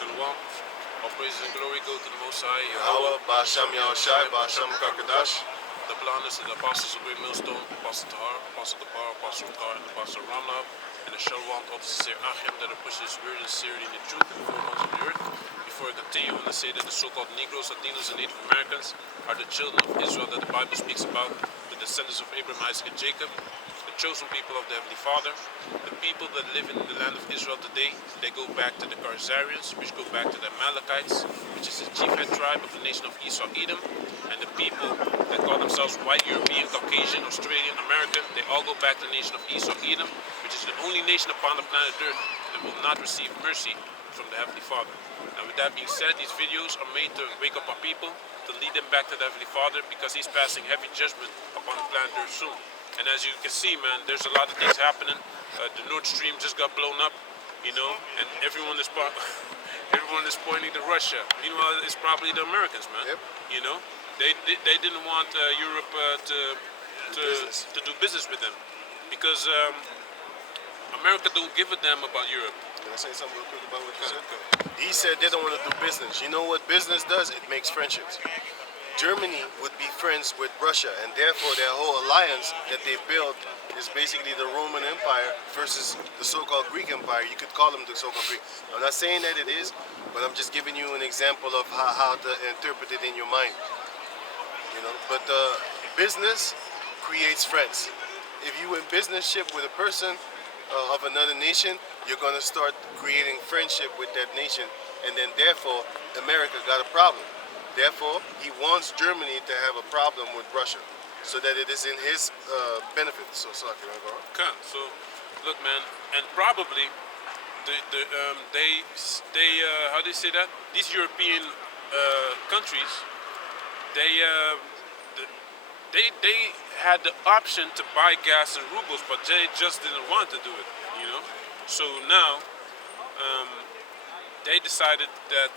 Shalom. All praises and glory go to the Most High. Yahweh, Ba'asham Yahushai, Ba'asham Kakadash. The blindness of the apostles of Great Millstone, Apostle Tahar, Apostle Tapar, Apostle Kar, and Apostle Ramnab, and the Shalom to all the sincere Achim that are pushing the spirit and sincerity in the truth in the four corners of the earth. Before I continue, I want to say that the so-called Negroes, Latinos, and Native Americans are the children of Israel that the Bible speaks about, the descendants of Abraham, Isaac, and Jacob, the chosen people of the Heavenly Father. The people that live in the land of Israel today, they go back to the Khazarians, which go back to the Amalekites, which is the chief head tribe of the nation of Esau, Edom, and the people that call themselves white, European, Caucasian, Australian, American, they all go back to the nation of Esau, Edom, which is the only nation upon the planet Earth that will not receive mercy from the Heavenly Father. And with that being said, these videos are made to wake up our people, to lead them back to the Heavenly Father, because He's passing heavy judgment upon the planet Earth soon. And as you can see, man, there's a lot of things happening. The Nord Stream just got blown up, you know, and everyone is pointing to Russia. Meanwhile, it's probably the Americans, man. Yep. You know, they didn't want Europe to do business with them, because America don't give a damn about Europe. Can I say something real quick about what you said? He said they don't want to do business. You know what business does? It makes friendships. Germany would be friends with Russia, and therefore their whole alliance that they built is basically the Roman Empire versus the so-called Greek Empire. You could call them the so-called Greek. I'm not saying that it is, but I'm just giving you an example of how to interpret it in your mind. You know, but business creates friends. If you in businessship with a person of another nation, you're going to start creating friendship with that nation, and then therefore America got a problem. Therefore, he wants Germany to have a problem with Russia, so that it is in his benefit. So, sorry, you want to go on? Okay, so look, man, and probably they how do you say that? These European countries, they had the option to buy gas in rubles, but they just didn't want to do it. You know, so now they decided that.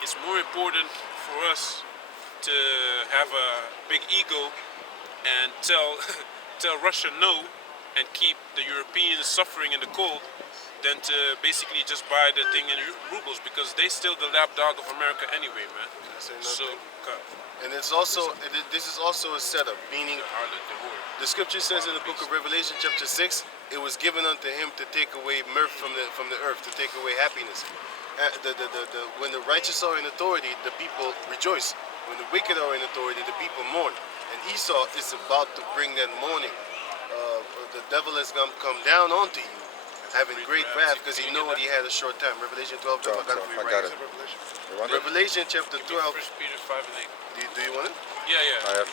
It's more important for us to have a big ego and tell Russia no and keep the Europeans suffering in the cold than to basically just buy the thing in rubles, because they still the lapdog of America anyway, man. So, and it's also this is also a setup, meaning the scripture says in the book of Revelation chapter 6, it was given unto him to take away mirth from the earth, to take away happiness. When the righteous are in authority, the people rejoice. When the wicked are in authority, the people mourn. And Esau is about to bring that mourning. The devil has come down onto you, having great wrath, because he know what he had a short time. Revelation 12. I got it for you right here. Revelation chapter 12. 1 Peter 5 and 8. Do you want it? Yeah. I have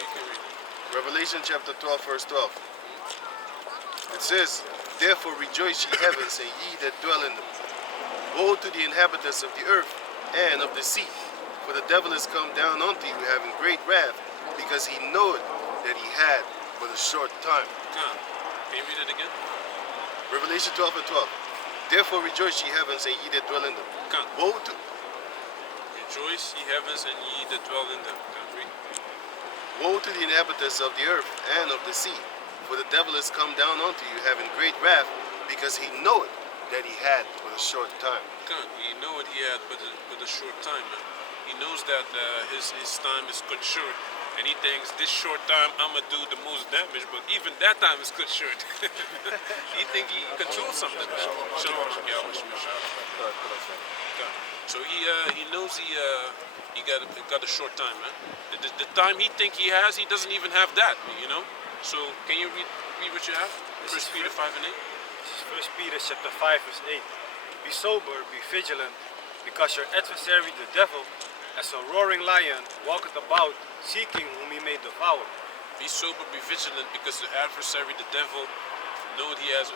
Revelation chapter 12, verse 12. It says, therefore rejoice ye heavens, and ye that dwell in them. Woe to the inhabitants of the earth and of the sea, for the devil is come down unto you, having great wrath, because he knoweth that he had but a short time. Can you read it again? Revelation 12 and 12. Therefore rejoice ye heavens, and ye that dwell in them. Woe to... Rejoice ye heavens, and ye that dwell in them. Woe to the inhabitants of the earth and of the sea, for the devil is come down unto you, having great wrath, because he knoweth that he had but a short time. He know what he had but a short time, man. He knows that his time is cut short, and he thinks this short time I'm gonna do the most damage, but even that time is cut short. He think he controls something. So he knows he got a short time, man. The time he think he has, he doesn't even have that, you know. So can you read what you have? 1 Peter 5 and 8. 1 Peter chapter 5 verse 8. Be sober, be vigilant, because your adversary the devil, as a roaring lion, walketh about, seeking whom he may devour. Be sober, be vigilant, because the adversary the devil know he has,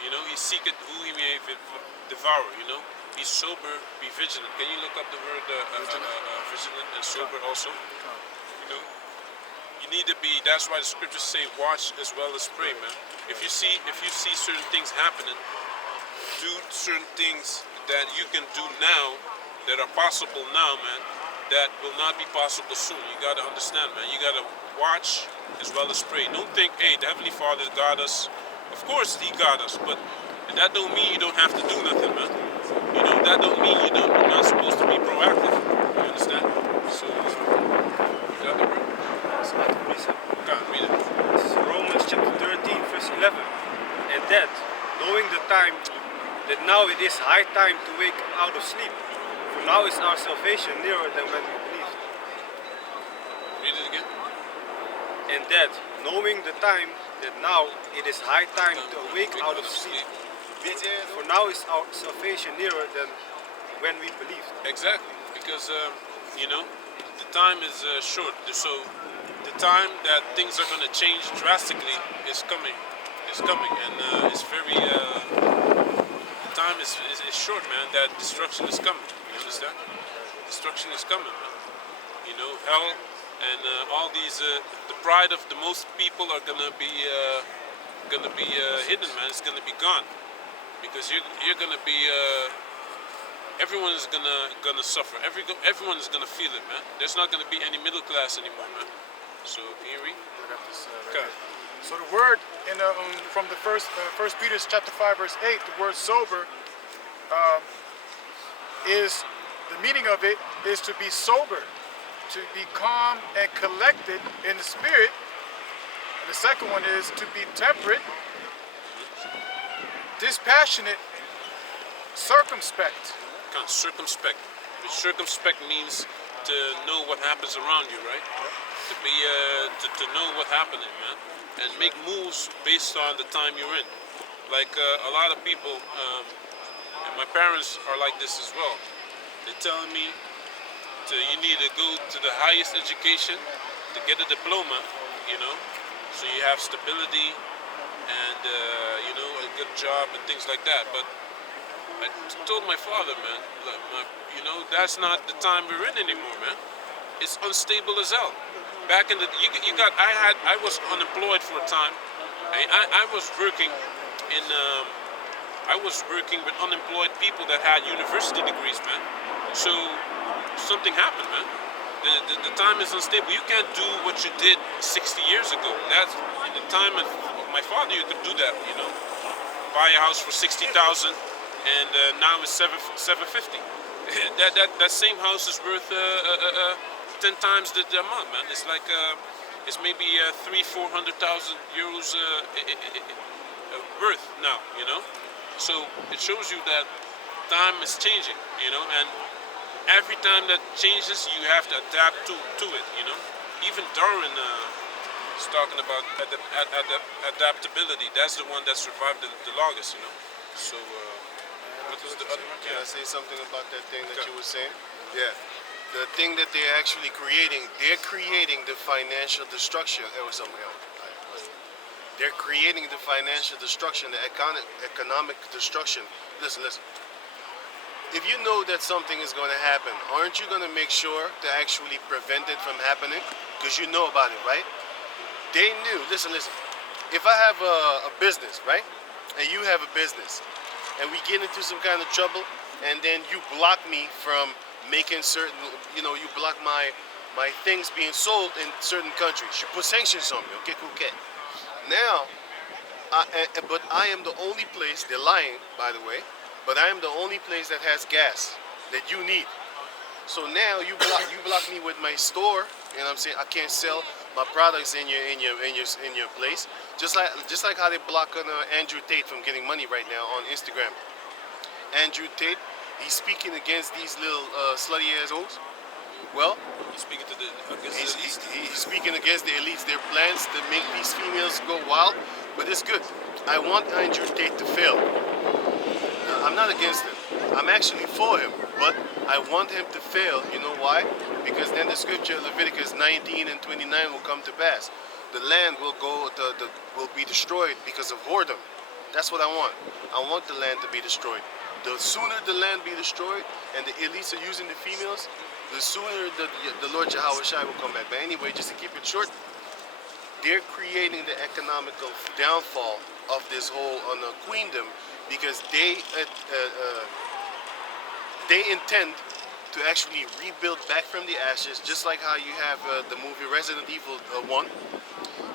you know, he seeketh who he may devour, you know. Be sober, be vigilant. Can you look up the word vigilant and sober also? You know, you need to be. That's why the scriptures say, watch as well as pray, man. If you see certain things happening, do certain things that you can do now that are possible now, man, that will not be possible soon. You gotta understand, man. You gotta watch as well as pray. Don't think, hey, the Heavenly Father got us. Of course He got us, but that don't mean you don't have to do nothing, man. You know, that don't mean now it is high time to wake out of sleep. For now is our salvation nearer than when we believed. Read it again. And that, knowing the time, that now it is high time to awake out of sleep. For now is our salvation nearer than when we believed. Exactly, because you know, the time is short. So the time that things are going to change drastically is coming. It's coming, and it's very. The time is short, man. That destruction is coming. You understand? Destruction is coming, man. You know, hell and all these. The pride of the most people are gonna be hidden, man. It's gonna be gone because you're gonna be. Everyone is gonna suffer. Everyone is gonna feel it, man. There's not gonna be any middle class anymore, man. So can you read? I got this, Okay. So the word in from the first Peter chapter 5 verse 8, the word sober is the meaning of it is to be sober, to be calm and collected in the spirit. And the second one is to be temperate, dispassionate, circumspect. Kind of circumspect. But circumspect means to know what happens around you, right? To be to know what's happening, man, and make moves based on the time you're in. Like a lot of people, and my parents are like this as well. They're telling me you need to go to the highest education to get a diploma, you know, so you have stability and you know, a good job and things like that. But I told my father, man, like, you know, that's not the time we're in anymore, man. It's unstable as hell. Back in the, I was unemployed for a time. I was working in, I was working with unemployed people that had university degrees, man. So something happened, man. The time is unstable. You can't do what you did 60 years ago. That's in the time of my father. You could do that, you know, buy a house for 60,000, and now it's 750. that same house is worth 10 times the amount, man. It's like it's maybe 300,000-400,000 euros worth now, you know. So it shows you that time is changing, you know, and every time that changes, you have to adapt to it, you know. Even Darwin is talking about adaptability. That's the one that survived the longest, you know. So what was the other one? Can I say something about that thing that you were saying? Yeah. The thing that they're actually creating, they're creating the financial destruction. There was something else. They're creating the financial destruction, the economic destruction. Listen. If you know that something is going to happen, aren't you going to make sure to actually prevent it from happening? Because you know about it, right? They knew. Listen. If I have a business, right? And you have a business, and we get into some kind of trouble, and then you block me from making certain, you know, you block my things being sold in certain countries. You put sanctions on me, okay, cool. Now, but I am the only place, they're lying, by the way, but I am the only place that has gas that you need. So now you block me with my store, you know what I'm saying? I can't sell my products in your place. Just like how they block Andrew Tate from getting money right now on Instagram. Andrew Tate, he's speaking against these little slutty assholes. Well, He's speaking to the he's speaking against the elites. Their plans to make these females go wild, but it's good. I want Andrew Tate to fail. I'm not against him. I'm actually for him, but I want him to fail. You know why? Because then the scripture Leviticus 19 and 29 will come to pass. The land will will be destroyed because of whoredom. That's what I want. I want the land to be destroyed. The sooner the land be destroyed and the elites are using the females, the sooner the Lord Yahweh Shai will come back. But anyway, just to keep it short, they're creating the economical downfall of this whole queendom because they intend to actually rebuild back from the ashes, just like how you have the movie Resident Evil 1.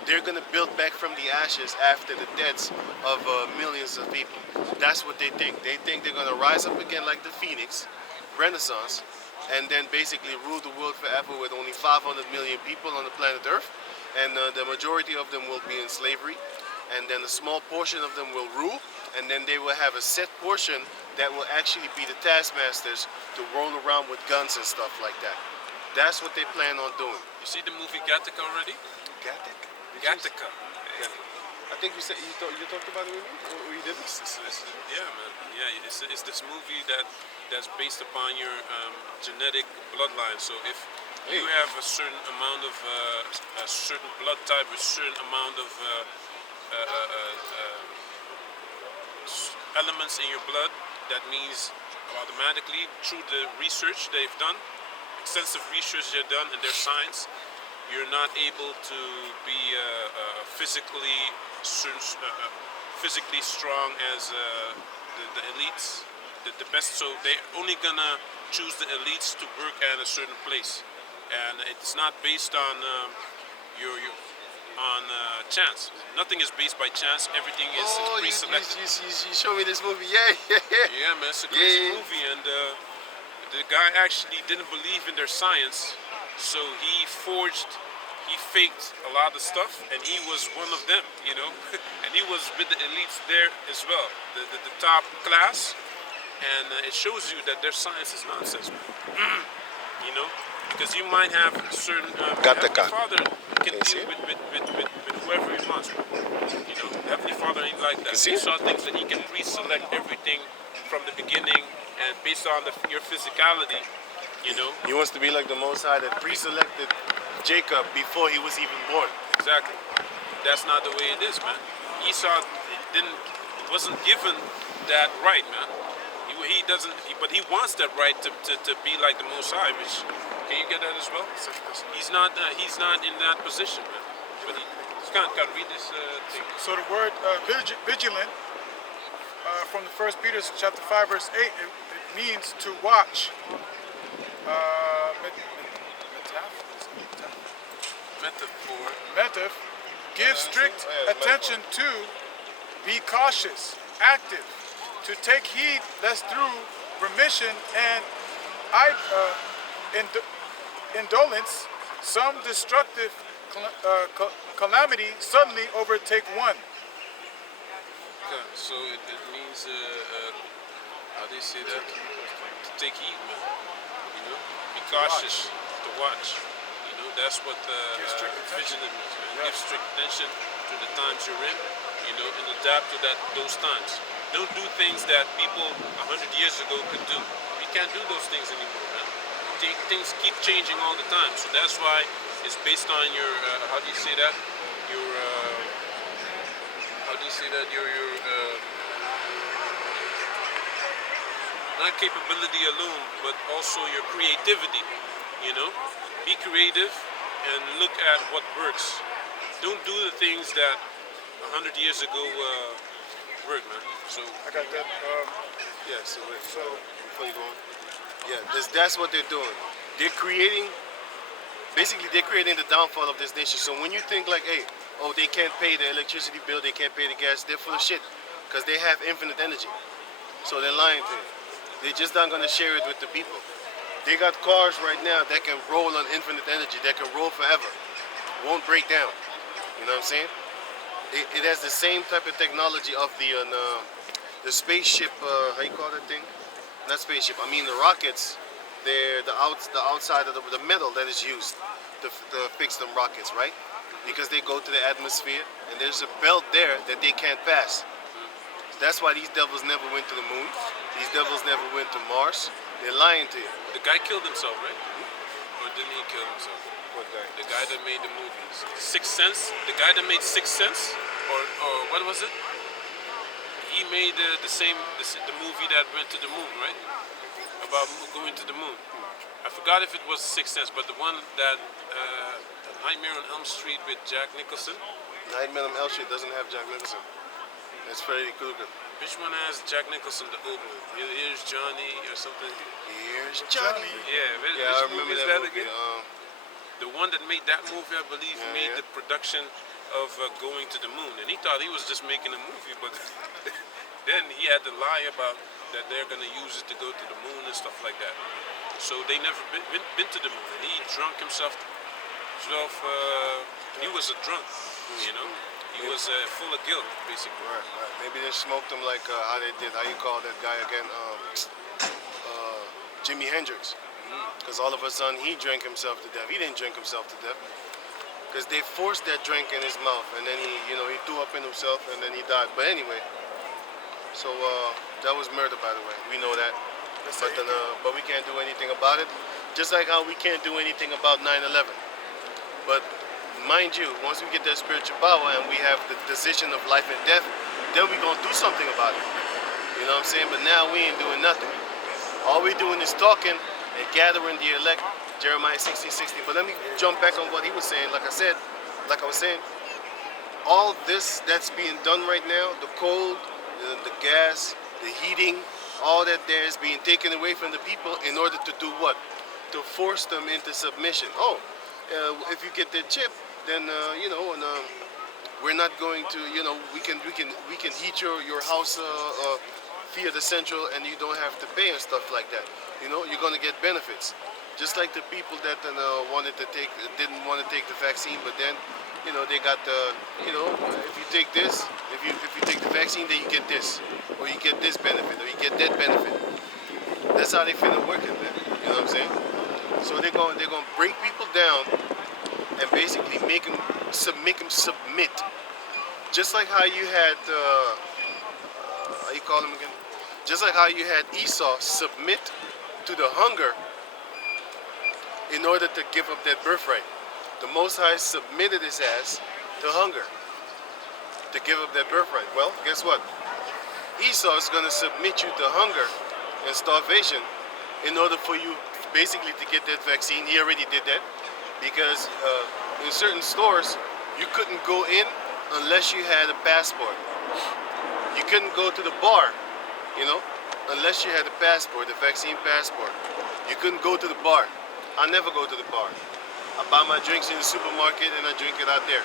They're going to build back from the ashes after the deaths of millions of people. That's what they think. They think they're going to rise up again like the Phoenix, Renaissance, and then basically rule the world forever with only 500 million people on the planet Earth. And the majority of them will be in slavery. And then a small portion of them will rule. and then they will have a set portion that will actually be the taskmasters to roll around with guns and stuff like that. That's what they plan on doing. You see the movie Gattaca already? Gattaca? Gattaca. I think you said you talked about it with me, or you didn't? Yeah, man. Yeah, it's this movie that's based upon your genetic bloodline. So if you have a certain amount of a certain blood type, a certain amount of elements in your blood, that means automatically through the research they've done, extensive research they've done in their science, you're not able to be physically strong as the elites, the best. So they're only gonna choose the elites to work at a certain place, and it's not based on your chance. Nothing is based by chance. Everything is pre-selected. You showed me this movie. Yeah. Yeah, man, it's a crazy movie, and the guy actually didn't believe in their science, so he faked a lot of stuff, and he was one of them, you know, and he was with the elites there as well, the top class, and it shows you that their science is nonsense, man. You know, because you might have certain Heavenly Father can deal with whoever he wants, you know. Heavenly Father ain't like that. He saw things that he can pre-select everything from the beginning, and based on your physicality, you know. He wants to be like the Most High that pre-selected Jacob before he was even born. Exactly. That's not the way it is, man. Esau wasn't given that right, man. He doesn't, but he wants that right to be like the Most High. Which, can you get that as well? He's not in that position, man. But he can't read this thing. So the word vigilant from the 1 Peter chapter 5 verse 8, it means to watch. Metaphor. Give strict attention to, be cautious, active, to take heed lest through remission and indolence some destructive calamity suddenly overtake one. Okay, so it means, how do you say that? To take heed, man. You know, be cautious, to watch. You know, that's what vigilant means, man. Give strict attention to the times you're in, you know, and adapt to those times. Don't do things that people 100 years ago could do. You can't do those things anymore, man. Things keep changing all the time, so that's why it's based on your how do you say that? Your how do you say that? Your not capability alone, but also your creativity. You know, be creative and look at what works. Don't do the things that 100 years ago worked, man. So I got that. So before you go on, that's what they're doing. They're creating the downfall of this nation. So when you think like, hey, they can't pay the electricity bill, they can't pay the gas, they're full of shit, because they have infinite energy. So they're lying to you. They're just not gonna share it with the people. They got cars right now that can roll on infinite energy, that can roll forever, won't break down. You know what I'm saying? It has the same type of technology of the spaceship. How you call that thing? Not spaceship. I mean the rockets. They're the outside of the metal that is used to fix them rockets, right? Because they go to the atmosphere, and there's a belt there that they can't pass. That's why these devils never went to the moon. These devils never went to Mars. They're lying to you. the guy killed himself, right? Or didn't he kill himself? What guy? The guy that made the movies. Sixth Sense? The guy that made Sixth Sense? Or what was it? He made the movie that went to the moon, right? About going to the moon. I forgot if it was Sixth Sense, but the one that Nightmare on Elm Street with Jack Nicholson. Nightmare on Elm Street doesn't have Jack Nicholson. It's Freddy Krueger. Which one has Jack Nicholson, the old one? Here's Johnny or something? Here's Johnny. Yeah, which I remember movie is that movie. again? The one that made that movie, I believe, made the production of going to the moon. And he thought he was just making a movie, but then he had to lie about that they're going to use it to go to the moon and stuff like that. So they never been to the moon. And he drunk himself. He was a drunk, you know. He was full of guilt, basically. Right, right. Maybe they smoked him like how they did. How you call that guy again? Jimi Hendrix. Because all of a sudden he drank himself to death. He didn't drink himself to death. Because they forced that drink in his mouth, and then he threw up in himself, and then he died. But anyway, so that was murder, by the way. We know that. But we can't do anything about it. Just like how we can't do anything about 9/11. But mind you, once we get that spiritual power and we have the decision of life and death, then we're going to do something about it. You know what I'm saying? But now we ain't doing nothing. All we're doing is talking and gathering the elect, Jeremiah 16:60. But let me jump back on what he was saying. Like I was saying, all this that's being done right now, the cold, the gas, the heating, all that there is being taken away from the people in order to do what? To force them into submission. Oh, if you get that chip, then we're not going to, we can heat your house via the central, and you don't have to pay and stuff like that. You're going to get benefits. Just like the people that didn't want to take the vaccine, but then they got the, if you take this, if you take the vaccine, then you get this, or you get this benefit, or you get that benefit. That's how they finna work it, man. You know what I'm saying? So they're going to break people down and basically make them submit. Just like how you had how you call him again? Just like how you had Esau submit to the hunger in order to give up that birthright. The Most High submitted his ass to hunger to give up that birthright. Well, guess what? Esau is going to submit you to hunger and starvation in order for you basically to get that vaccine. He already did that because in certain stores you couldn't go in unless you had a passport. You couldn't go to the bar, unless you had a passport, the vaccine passport. You couldn't go to the bar. I never go to the bar. I buy my drinks in the supermarket and I drink it out there.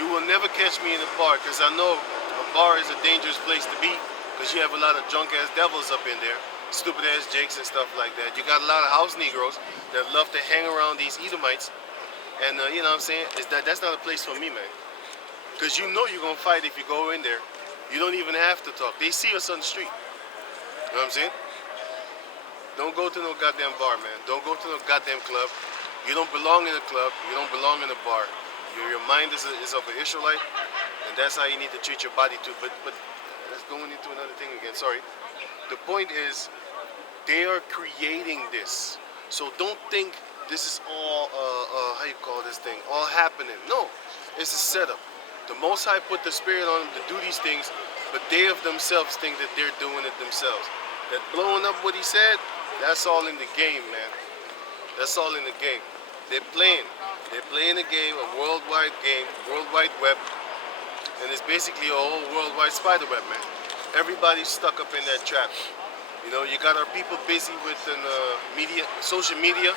You will never catch me in a bar because I know a bar is a dangerous place to be because you have a lot of drunk ass devils up in there, stupid ass jakes and stuff like that. You got a lot of house Negroes that love to hang around these Edomites, and you know what I'm saying? That's not a place for me, man. Because you're going to fight if you go in there. You don't even have to talk. They see us on the street. You know what I'm saying? Don't go to no goddamn bar, man. Don't go to no goddamn club. You don't belong in a club. You don't belong in a bar. Your mind is of an Israelite, and that's how you need to treat your body too. But let's go into another thing again. Sorry. The point is, they are creating this. So don't think this is all, how you call this thing, all happening. No, it's a setup. The Most High put the Spirit on them to do these things, but they of themselves think that they're doing it themselves. That blowing up what he said, that's all in the game, man. That's all in the game. They're playing. They're playing a game, a worldwide game, worldwide web, and it's basically a whole worldwide spider web, man. Everybody's stuck up in that trap. You got our people busy with media, social media.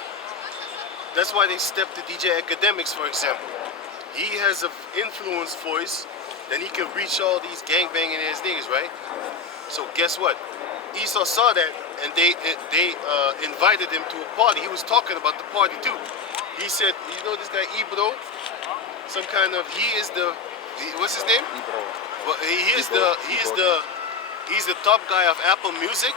That's why they stepped to DJ Academics, for example. He has an influence voice, then he can reach all these gangbanging ass niggas, right? So guess what? Esau saw that, and they invited him to a party. He was talking about the party too. He said, this guy Ibro, what's his name? Ibro. Well, he's the top guy of Apple Music,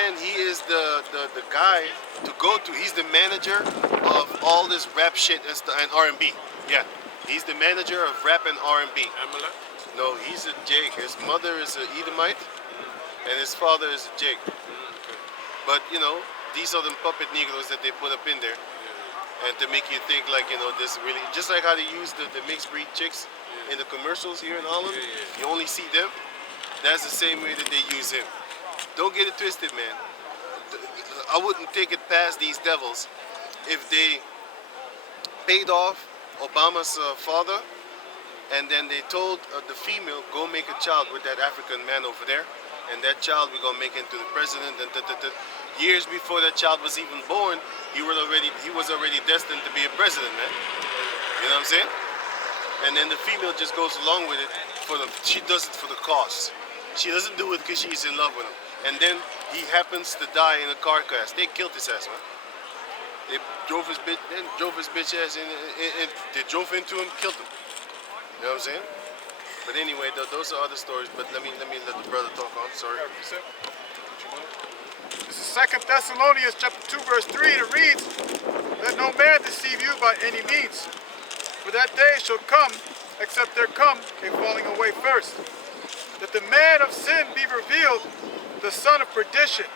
and he is the guy to go to. He's the manager of all this rap shit and R&B. Yeah, he's the manager of rap and R&B. Amalek? No, he's a Jake. His mother is an Edomite, and his father is a Jake. But these are the puppet Negroes that they put up in there, and to make you think like this really just like how they use the mixed breed chicks in the commercials here in Holland. You only see them. That's the same way that they use him. Don't get it twisted, man. I wouldn't take it past these devils if they paid off Obama's father, and then they told the female, go make a child with that African man over there, and that child we're gonna make into the president. And years before that child was even born, he was already destined to be a president, man. You know what I'm saying? And then the female just goes along with it she does it for the cause. She doesn't do it because she's in love with him. And then he happens to die in a car crash. They killed his ass, man. They drove his bitch ass in. They drove into him, killed him. You know what I'm saying? But anyway, those are other stories. But let me let the brother talk on. Sorry. This is 2 Thessalonians chapter 2, verse 3, and it reads, "Let no man deceive you by any means, for that day shall come, except there come a falling away first, that the man of sin be revealed, the son of perdition,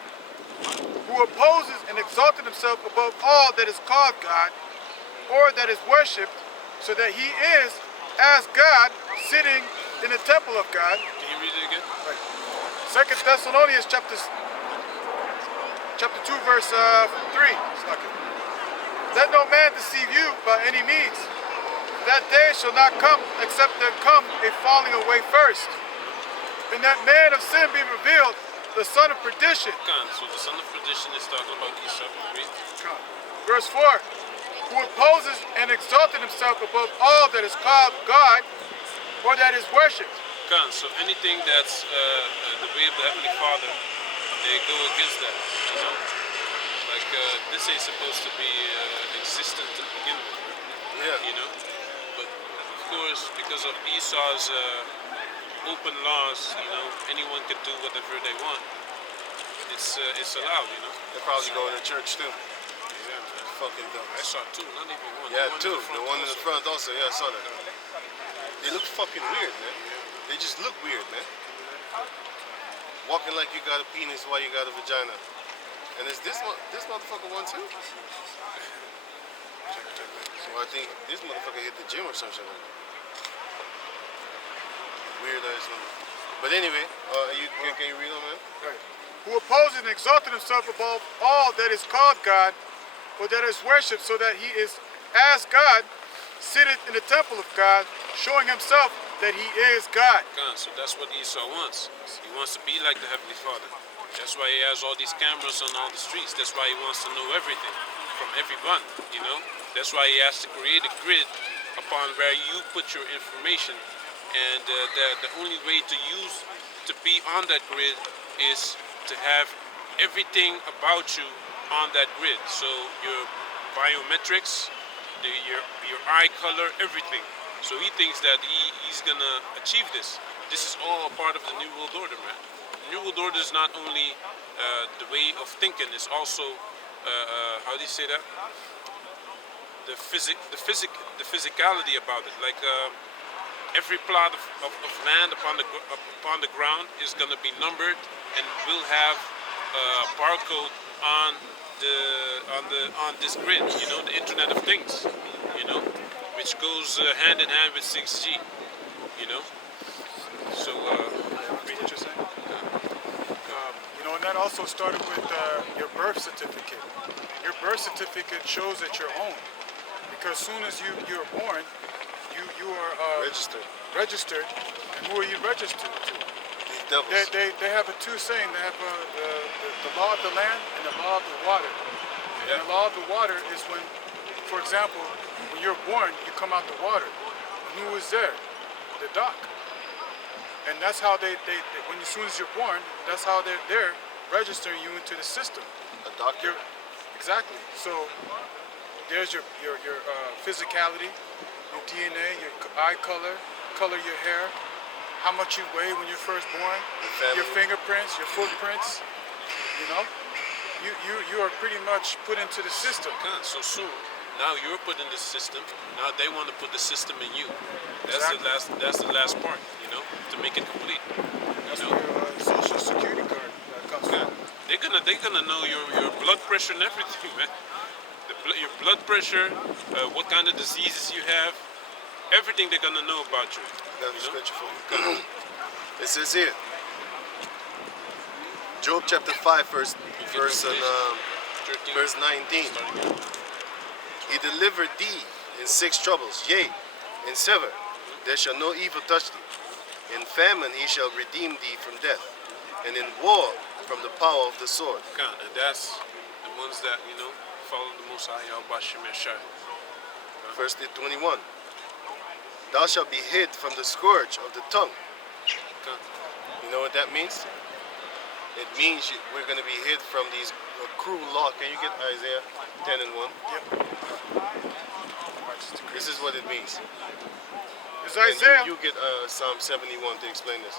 who opposes and exalted himself above all that is called God, or that is worshipped, so that he is as God, sitting in the temple of God." Can you read it again? 2 Thessalonians chapter 2, verse 3. "Let no man deceive you by any means. That day shall not come, except there come a falling away first, and that man of sin be revealed, the son of perdition." So the son of perdition is talking about Esau. Read. Verse 4, "Who opposes and exalted himself above all that is called God, or that is worshipped." So anything that's the way of the Heavenly Father, they go against that. You know, like this ain't supposed to be existent to begin with. Yeah. You know, but of course, because of Esau's open laws, you know, anyone can do whatever they want. It's allowed. You know. They're probably going to church too. Yeah, man. Fucking dumb. I saw two, not even one. Yeah, The one two. in the front The one in the also. front also. Yeah, I saw that. They look fucking weird, man. They just look weird, man. Walking like you got a penis while you got a vagina. And is this motherfucker one too? So I think this motherfucker hit the gym or some shit like that. Weird ass one. But anyway, can you read on, man? "Who opposes and exalted himself above all that is called God, or that is worshipped, so that he is as God, sitteth in the temple of God, showing himself that he is God." So that's what Esau wants. He wants to be like the Heavenly Father. That's why he has all these cameras on all the streets. That's why he wants to know everything from everyone, you know. That's why he has to create a grid upon where you put your information. And the only way to be on that grid is to have everything about you on that grid. So your biometrics, your eye color, everything. So he thinks that he's gonna achieve this. This is all a part of the New World Order, man. The New World Order is not only the way of thinking; it's also how do you say that? The physicality about it. Like every plot of land upon the ground is gonna be numbered and will have a barcode on this grid. You know, the Internet of Things. You know, which goes hand in hand with 6G. You know. So, Read what you're saying. You know, and that also started with your birth certificate. Your birth certificate shows that you're own, because soon as you're born, you are registered. And who are you registered to? These devils. They have a two saying. They have the law of the land and the law of the water. Yeah. And the law of the water is when, for example, when you're born, you come out the water. And who is there? The doc. And that's how they when as soon as you're born, that's how they're registering you into the system. A doctor. Exactly. So there's your physicality, your DNA, your eye color, your hair, how much you weigh when you're first born, your fingerprints, your footprints. You know, you are pretty much put into the system. So soon, now you're put in the system. Now they want to put the system in you. That's Exactly. That's the last part. You know, to make it complete. That's You where know? your social security card comes Yeah. from. They're gonna know your blood pressure and everything, man. Your blood pressure, what kind of diseases you have, everything they're gonna know about you. That's You know? scripture for you. It says here, Job chapter 5, verse 19. He delivered thee in 6 troubles, yea, in 7 there shall no evil touch thee. In famine he shall redeem thee from death, and in war from the power of the sword. And that's the ones that, you know, follow the Most High Yahweh Shem Yeshai. Verse 21. Thou shalt be hid from the scourge of the tongue. You know what that means? It means we're going to be hid from these cruel law. Can you get Isaiah 10 and 1? Yep. This is what it means. It's And Isaiah. you get Psalm 71 to explain this.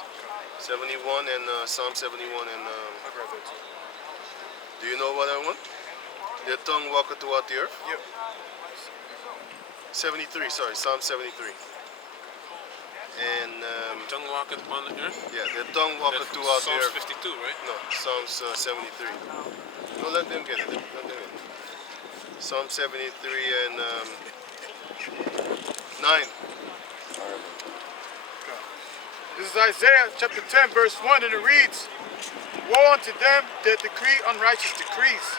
71 and Psalm 71 and I'll grab that too. do you know what I want? Their tongue walketh throughout the earth. Yep. 73, sorry, Psalm 73. And Tongue walketh upon the earth. yeah, their tongue walketh That's throughout the Psalms earth. 52, right? No, Psalms 73. No, let them get it. Let them get it. Psalm 73 and 9. This is Isaiah chapter 10, verse 1, and it reads, Woe unto them that decree unrighteous decrees,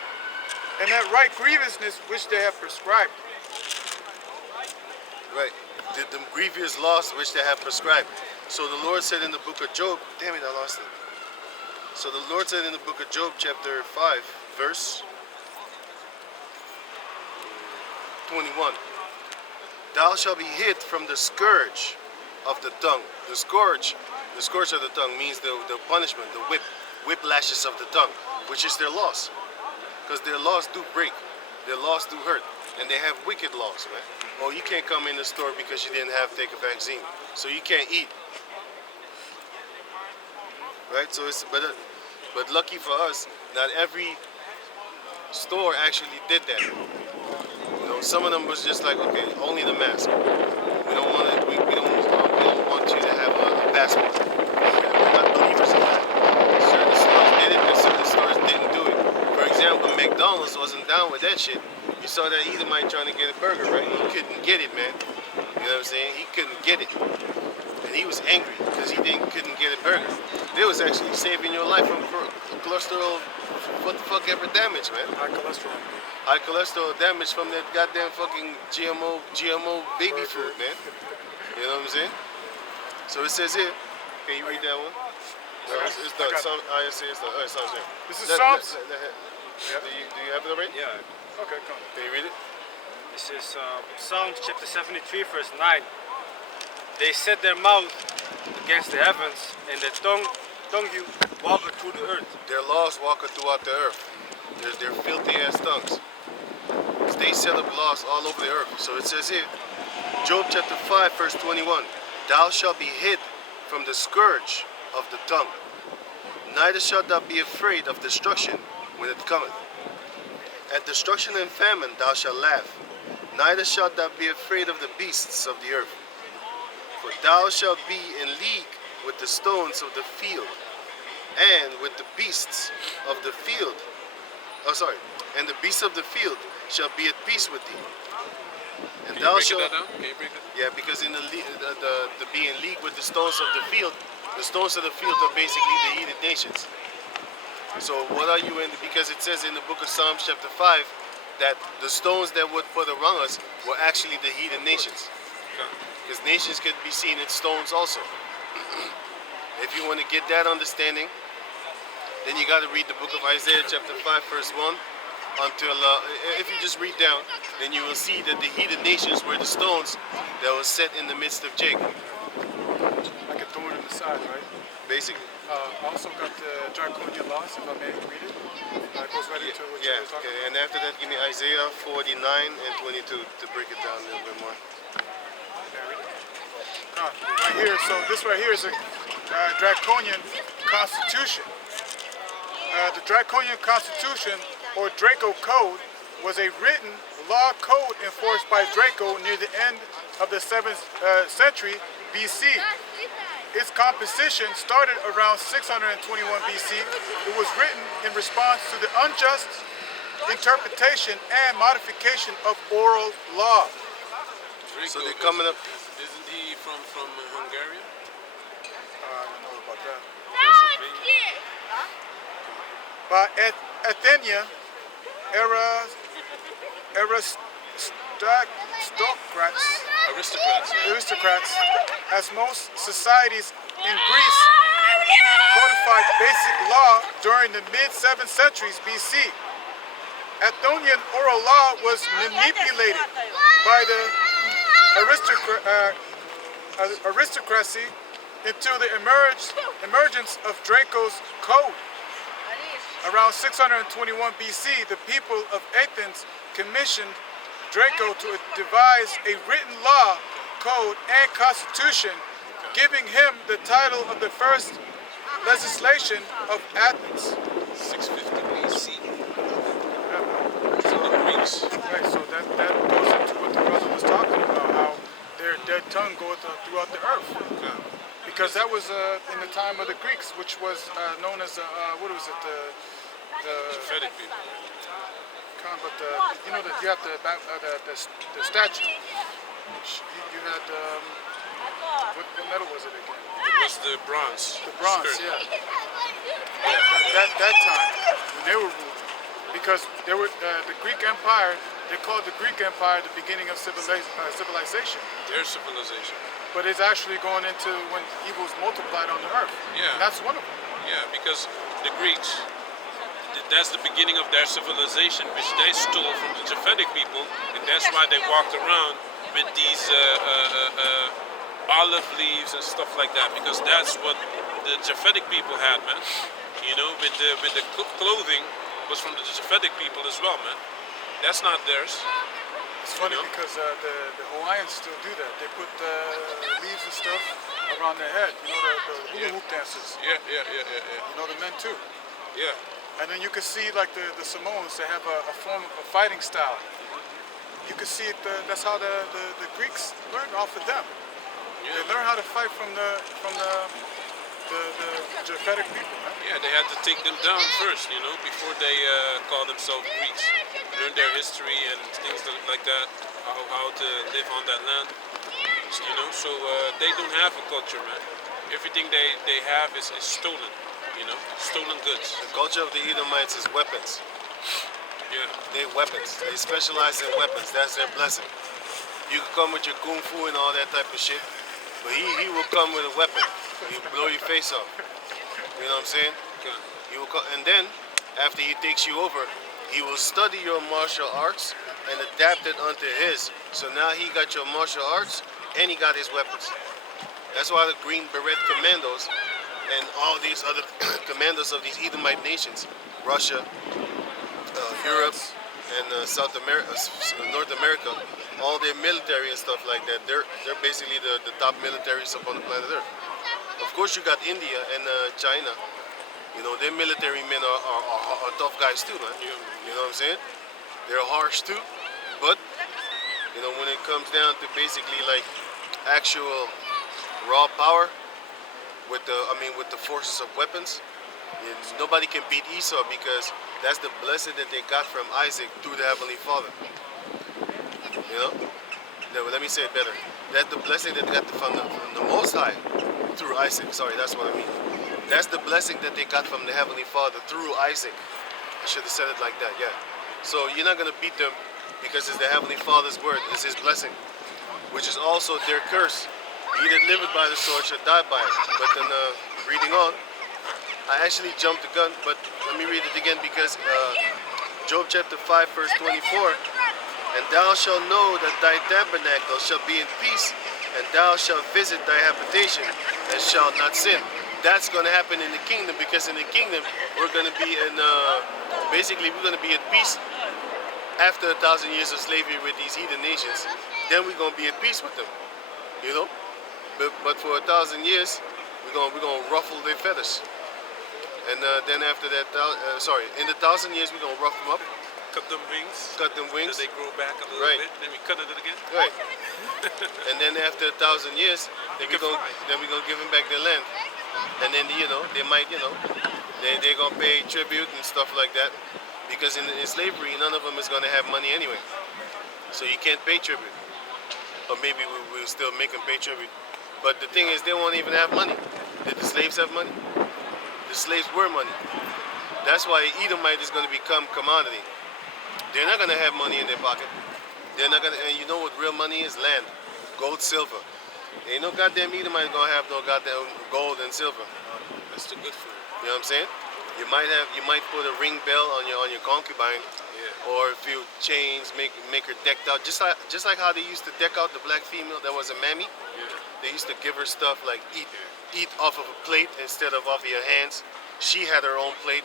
and that write grievousness which they have prescribed. Right. The grievous laws which they have prescribed. So the Lord said in the book of Job, damn it, I lost it. So the Lord said in the book of Job, chapter 5, verse 21, Thou shalt be hid from the scourge of the tongue. The scourge of the tongue means the punishment, the whip lashes of the tongue, which is their laws. Because their laws do break, their laws do hurt, and they have wicked laws, man. Oh, you can't come in the store because you didn't have to take a vaccine, so you can't eat. Right? So it's but lucky for us, not every store actually did that. You know, some of them was just like, okay, only the mask. We don't want it. We don't want you to have a passport. We're not believers in that. Certain stores did it, and certain stores didn't do it. For example, McDonald's wasn't down with that shit. You saw that Edomite trying to get a burger, right? He couldn't get it, man. You know what I'm saying? He couldn't get it, and he was angry because he couldn't get a burger. They was actually saving your life from cholesterol, what the fuck ever damage, man. High cholesterol. High cholesterol damage from that goddamn fucking GMO baby food, man. You know what I'm saying? So it says here. Can you read that one? No, it's done. I say it's done. All right, Psalms here. This is Psalms. Do you have it already? Yeah. Okay, come. Can you read it? This is Psalms chapter 73, verse 9. They set their mouth against the heavens, and their tongue you walketh through the earth. Their laws walketh throughout the earth. Their filthy ass tongues. They set up laws all over the earth. So it says here, Job chapter 5, verse 21. Thou shalt be hid from the scourge of the tongue. Neither shalt thou be afraid of destruction when it cometh. At destruction and famine thou shalt laugh. Neither shalt thou be afraid of the beasts of the earth. For thou shalt be in league with the stones of the field, and with the beasts of the field. And the beasts of the field shall be at peace with thee. And Can you thou break shalt. that down? Can you break it? Yeah, because in the be in league with the stones of the field are basically the heathen nations. So what are you in? Because it says in the book of Psalms chapter 5 that the stones that would put around us were actually the heathen nations. Because nations could be seen in stones also. If you want to get that understanding, then you got to read the book of Isaiah chapter 5 verse 1 until, if you just read down, then you will see that the heathen nations were the stones that was set in the midst of Jacob. Like a thorn in the side, right? Basically. I also got the draconian laws, if I may read it. It goes right into what you Yeah, were talking okay. And after that, give me Isaiah 49 and 22 to break it down a little bit more. Right here, so this right here is a draconian constitution. The draconian constitution, or Draco Code, was a written law code enforced by Draco near the end of the 7th century BC. Its composition started around 621 BC. It was written in response to the unjust interpretation and modification of oral law. So they're coming up. Isn't he from Hungary? I don't know about that. Pennsylvania? By Athenia, aristocrats, as most societies in Greece codified basic law during the mid-7th centuries BC. Athenian oral law was manipulated by the aristocracy until the emergence of Draco's Code. Around 621 BC, the people of Athens commissioned Draco to devise a written law code and constitution, giving him the title of the first legislation of Athens. 650 BC. Yeah. So the Greeks. Right, so that goes into what the brother was talking about, how their dead tongue goes throughout the earth. Yeah. Because that was in the time of the Greeks, which was known as what was it? The Prophetic people. but you know that you have the statue. You had what metal was it again? It was the bronze. The bronze, skirt. yeah. That time when they were ruling, because they were the Greek Empire. They called the Greek Empire the beginning of civilization. Their civilization. But it's actually going into when evil's multiplied on the earth. Yeah. And that's one of them. Yeah, because the Greeks, that's the beginning of their civilization, which they stole from the Japhetic people, and that's why they walked around with these olive leaves and stuff like that, because that's what the Japhetic people had, man. You know, with the clothing was from the Japhetic people as well, man. That's not theirs. It's funny You know? because the Hawaiians still do that. They put leaves and stuff around their head. You know, the hula hoop dancers. Yeah. You know, the men too. Yeah. And then you can see like the Samoans, they have a form of a fighting style. You can see it, that's how the Greeks learned off of them. Yeah. They learned how to fight from the Japhetic people, man. Yeah, they had to take them down first, you know, before they call themselves Greeks. Learn their history and things like that, how to live on that land, you know. So they don't have a culture, man. Everything they have is stolen, you know, stolen goods. The culture of the Edomites is weapons. Yeah, They weapons. They specialize in weapons. That's their blessing. You can come with your kung fu and all that type of shit, but he will come with a weapon. He'll blow your face off. You know what I'm saying? okay. He will and then, after he takes you over, he will study your martial arts and adapt it unto his. So now he got your martial arts and he got his weapons. That's why the Green Beret Commandos and all these other commandos of these Edomite nations, Russia, Europe, and South America, North America, all their military and stuff like that, they're basically the top militaries upon the planet Earth. Of course, you got India and China. You know, their military men are tough guys too, man. Yeah. You know what I'm saying? They're harsh too, but you know, when it comes down to basically like actual raw power with the forces of weapons, nobody can beat Esau because that's the blessing that they got from Isaac through the Heavenly Father. You know? No, let me say it better. That's the blessing that they got from the Most High through Isaac. Sorry, that's what I mean. That's the blessing that they got from the Heavenly Father through Isaac. I should have said it like that, yeah. So you're not going to beat them because it's the Heavenly Father's word. It's His blessing, which is also their curse. He that liveth by the sword shall die by it. But then reading on, I actually jumped the gun, but let me read it again because Job chapter 5 verse 24, and thou shalt know that thy tabernacle shall be in peace, and thou shalt visit thy habitation, and shalt not sin. That's going to happen in the kingdom, because in the kingdom we're going to be in, basically we're going to be at peace after 1,000 years of slavery with these heathen nations. Then we're going to be at peace with them, you know. But for 1,000 years, we're going to ruffle their feathers. And then after that, in the 1,000 years, we're going to rough them up. Cut them wings. Cut them wings. Then they grow back a little Right. bit. Then we cut it again. Right. And then after 1,000 years, They we're can going fly. to give them back their land. And then, you know, they might, you know, they're going to pay tribute and stuff like that. Because in slavery, none of them is going to have money anyway. So you can't pay tribute. Or maybe we'll still make them pay tribute. But the thing is, they won't even have money. Did the slaves have money? The slaves were money. That's why Edomite is going to become commodity. They're not going to have money in their pocket. They're not going to, and you know what real money is? Land. Gold, silver. Ain't no goddamn Edomite going to have no goddamn gold and silver. That's the good food. You know what I'm saying? You might put a ring bell on your concubine, Yeah. or a few chains, make her decked out, just like how they used to deck out the black female that was a mammy. Yeah. They used to give her stuff like eat off of a plate instead of off of your hands. She had her own plate.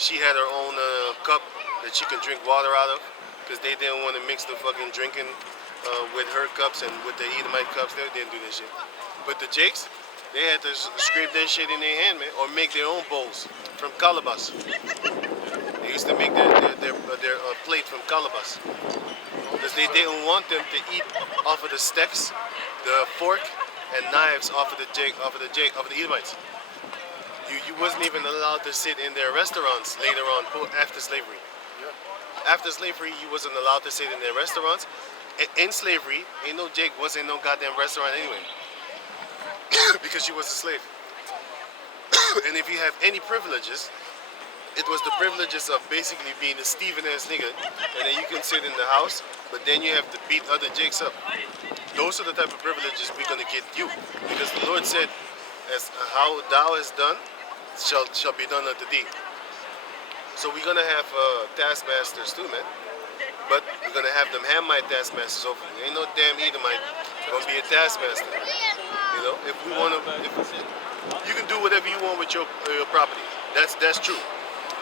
She had her own cup that she can drink water out of, because they didn't want to mix the fucking drinking with her cups and with the Edomite cups. They didn't do this shit. But the Jakes, they had to scrape that shit in their hand, man, or make their own bowls from calabash. They used to make their plate from calabash because they didn't want them to eat off of the sticks, the fork, and knives off of the Edomites. You wasn't even allowed to sit in their restaurants later on after slavery. After slavery, you wasn't allowed to sit in their restaurants. In slavery, ain't no Jake wasn't in no goddamn restaurant anyway, because she was a slave. And if you have any privileges, it was the privileges of basically being a Steven-ass nigga, and then you can sit in the house, but then you have to beat other Jakes up. Those are the type of privileges we're gonna get you, because the Lord said, "As how thou hast done, shall be done unto thee." So we're gonna have taskmasters too, man. But we're gonna have them Hamite taskmasters over you. Ain't no damn Edomite gonna be a taskmaster. You know, if we wanna, you can do whatever you want with your property. That's true.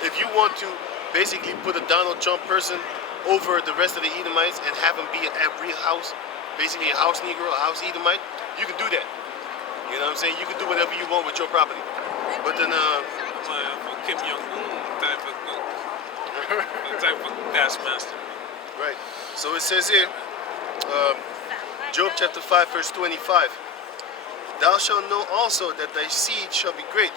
If you want to basically put a Donald Trump person over the rest of the Edomites and have him be a real house, basically a house Negro, a house Edomite, you can do that. You know what I'm saying? You can do whatever you want with your property. But then, Kim Jong-un type of taskmaster. right. So it says here, Job chapter 5, verse 25. Thou shalt know also that thy seed shall be great,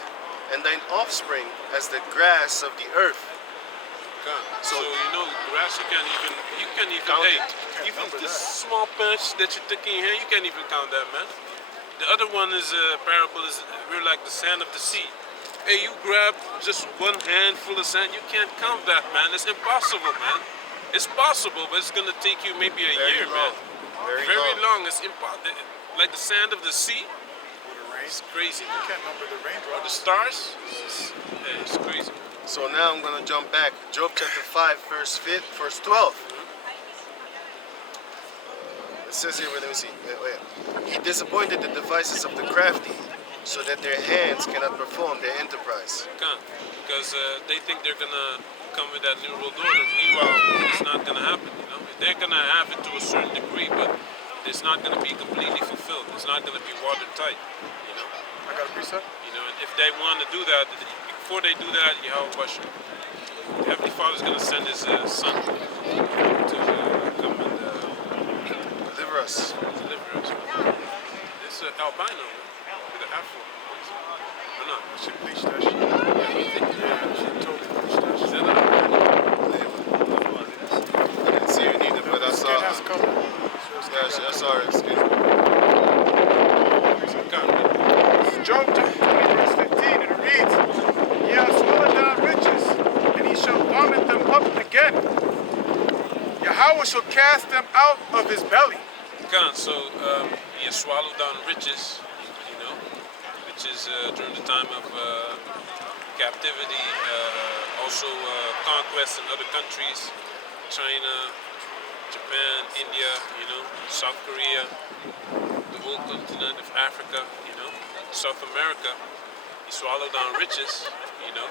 and thine offspring as the grass of the earth. So you know, grass you can't even Count hey, it. even this small patch that you took in here, you can't even count that, man. The other one is parable is we're like the sand of the sea. Hey, you grab just one handful of sand, you can't count that, man. It's impossible, man. It's possible, but it's gonna take you maybe a Very year, long. man. Very long. It's impossible. Like the sand of the sea, Or the rain. it's crazy. You can't number the Or the raindrops. stars, it's crazy. So now I'm gonna jump back. Job chapter 5, verse 12. It says here, let me see. He disappointed the devices of the crafty, so that their hands cannot perform their enterprise. Can't, because they think they're gonna come with that new world order. Meanwhile, it's not gonna happen. You know, they're gonna have it to a certain degree, but it's not gonna be completely fulfilled. It's not gonna be watertight. You know. I got a precept. You know, and if they want to do that, before they do that, you have a question. The Heavenly Father's gonna send His Son to come and Deliver us. deliver us. It's albino. Look at the afro. Or not? She bleached that shit. Yeah, she totally bleached that Is shit. that I didn't see it either, but I saw. Skin has color. So it's Yeah, I saw her skin. Job 20, verse 15, and it reads, He has swallowed down riches, and he shall vomit them up again. Yahweh shall cast them out of his belly. So he has swallowed down riches, you know, which is during the time of captivity, also conquest in other countries, China, Japan, India, you know, South Korea, the whole continent of Africa, you know, South America. He swallowed down riches, you know,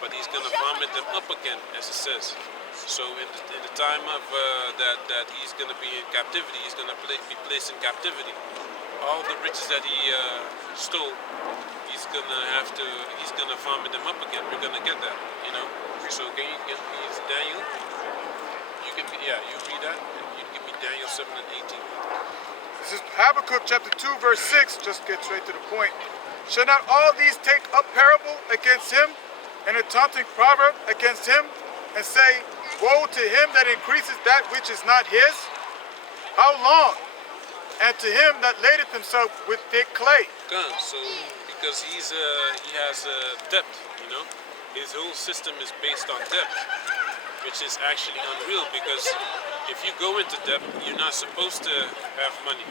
but he's going to vomit them up again, as it says. So in the time of that he's going to be in captivity, he's going to be placed in captivity. All the riches that he stole, he's going to vomit them up again. We're going to get that, you know. So can you give me Daniel? You read that, and you give me Daniel 7 and 18. This is Habakkuk chapter 2, verse 6, just get straight to the point. Shall not all these take up parable against him, and a taunting proverb against him, and say, Woe to him that increases that which is not his? How long? And to him that ladeth himself with thick clay. So because he has depth, you know, his whole system is based on depth, which is actually unreal, because if you go into depth, you're not supposed to have money.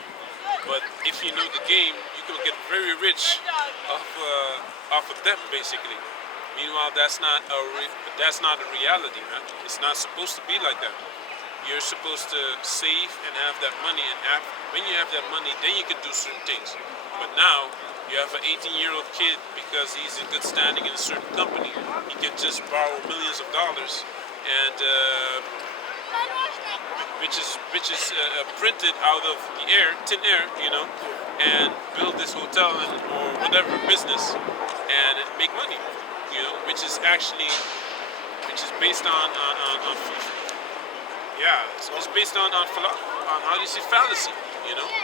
But if you know the game, you can get very rich off of depth, basically. Meanwhile, that's not a reality, man. It's not supposed to be like that. You're supposed to save and have that money, and when you have that money, then you can do certain things. But now, you have an 18-year-old kid, because he's in good standing in a certain company, he can just borrow millions of dollars and which is printed out of the air, thin air, and build this hotel or whatever business and make money, which is actually based on yeah, it's based on how do you say fallacy,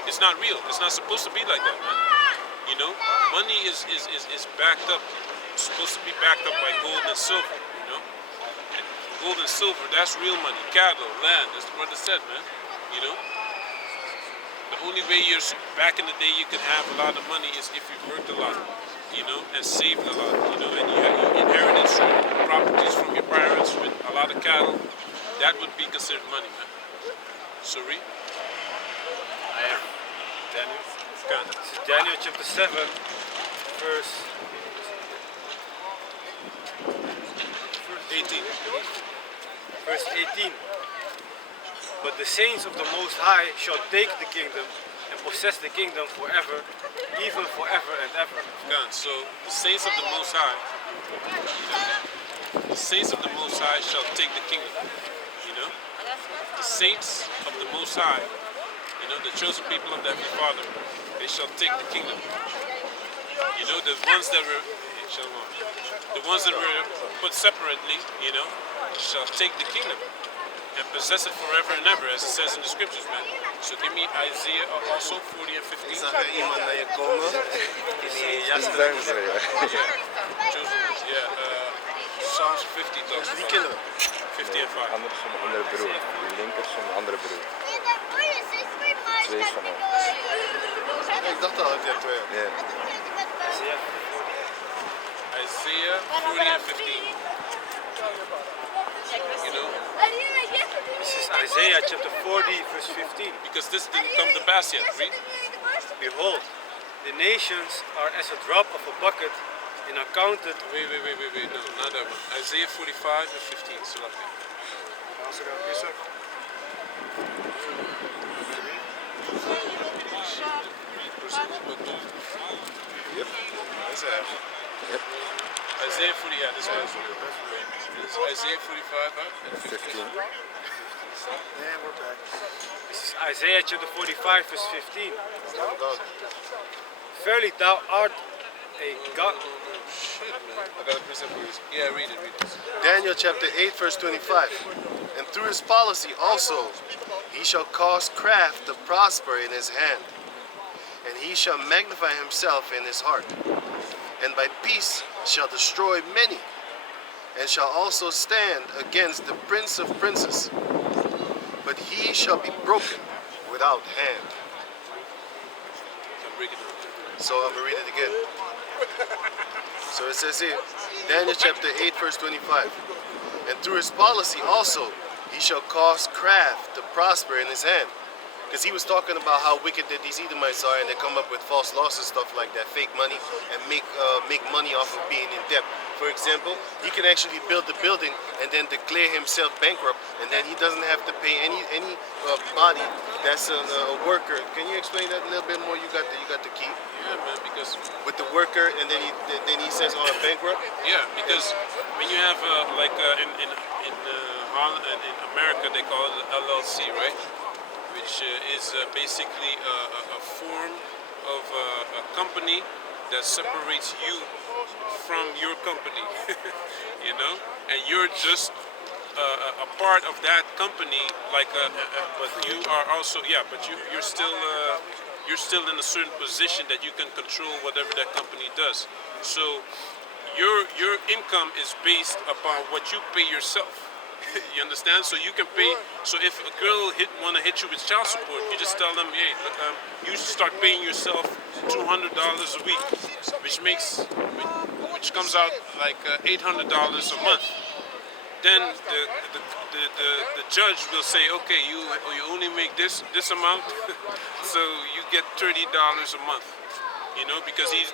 It's not real. It's not supposed to be like that, man. Money is backed up, supposed to be backed up by gold and silver, And gold and silver, that's real money. Cattle, land, as the brother said, man. The only way back in the day you could have a lot of money is if you worked a lot, and saved a lot, and you inherited certain properties from your parents with a lot of cattle. That would be considered money, man. Sorry? I am Daniel. Kan. This is Daniel chapter 7, verse 18. verse 18. But the saints of the Most High shall take the kingdom and possess the kingdom forever, even forever and ever. Kan. So the saints of the Most High, the saints of the Most High shall take the kingdom. The saints of the Most High, the chosen people of the Heavenly Father, they shall take the kingdom. The ones that were put separately, shall take the kingdom and possess it forever and ever, as it says in the scriptures, man. So give me Isaiah also 40 and 15. Zag er iemand naar je komen? Chosen ones, yeah. Psalms 50 talks Die about kinderen. 50 and 5. Anders van mijn andere broer. Die linker is van mijn andere broer. Twee van hem. Ik dacht al dat je twee hebt. Ja. Isaiah 40 and 15. This is Isaiah chapter 40, verse 15. Because this didn't come to pass yet. Read. Behold, the nations are as a drop of a bucket and are counted. Wait. No, not that one. Isaiah 45 and 15. Salaki. Also got a precept. Yep. That's it. Isaiah 40, yeah, this one. This is Isaiah 45, huh? And 15. And we're back. This is Isaiah chapter 45, verse 15. Dog. Verily thou art a God. Shit, man. I got a precept for you. Yeah, read it. Daniel chapter 8, verse 25. And through his policy also, he shall cause craft to prosper in his hand, and he shall magnify himself in his heart, and by peace shall destroy many, and shall also stand against the prince of princes. But he shall be broken without hand. I'm breaking it. So I'm going to read it again. So it says here, Daniel chapter 8, verse 25. And through his policy also, he shall cause craft to prosper in his hand. Because he was talking about how wicked that these Edomites are, and they come up with false laws and stuff like that, fake money, and make money off of being in debt. For example, he can actually build the building and then declare himself bankrupt, and then he doesn't have to pay any body that's a worker. Can you explain that a little bit more? You got the key Yeah, man, because with the worker, and then he says, "Oh, I'm bankrupt." yeah, because when you have in Holland and in America they call it LLC, right? Which is basically a form of a company that separates you from your company, and you're just a part of that company, but you are also, but you're still in a certain position that you can control whatever that company does. So your income is based upon what you pay yourself. You understand? So you can pay. So if a girl wanna hit you with child support, you just tell them, hey, you start paying yourself $200 a week, which comes out like $800 a month. Then the judge will say, okay, you only make this amount, so you get $30 a month. Because he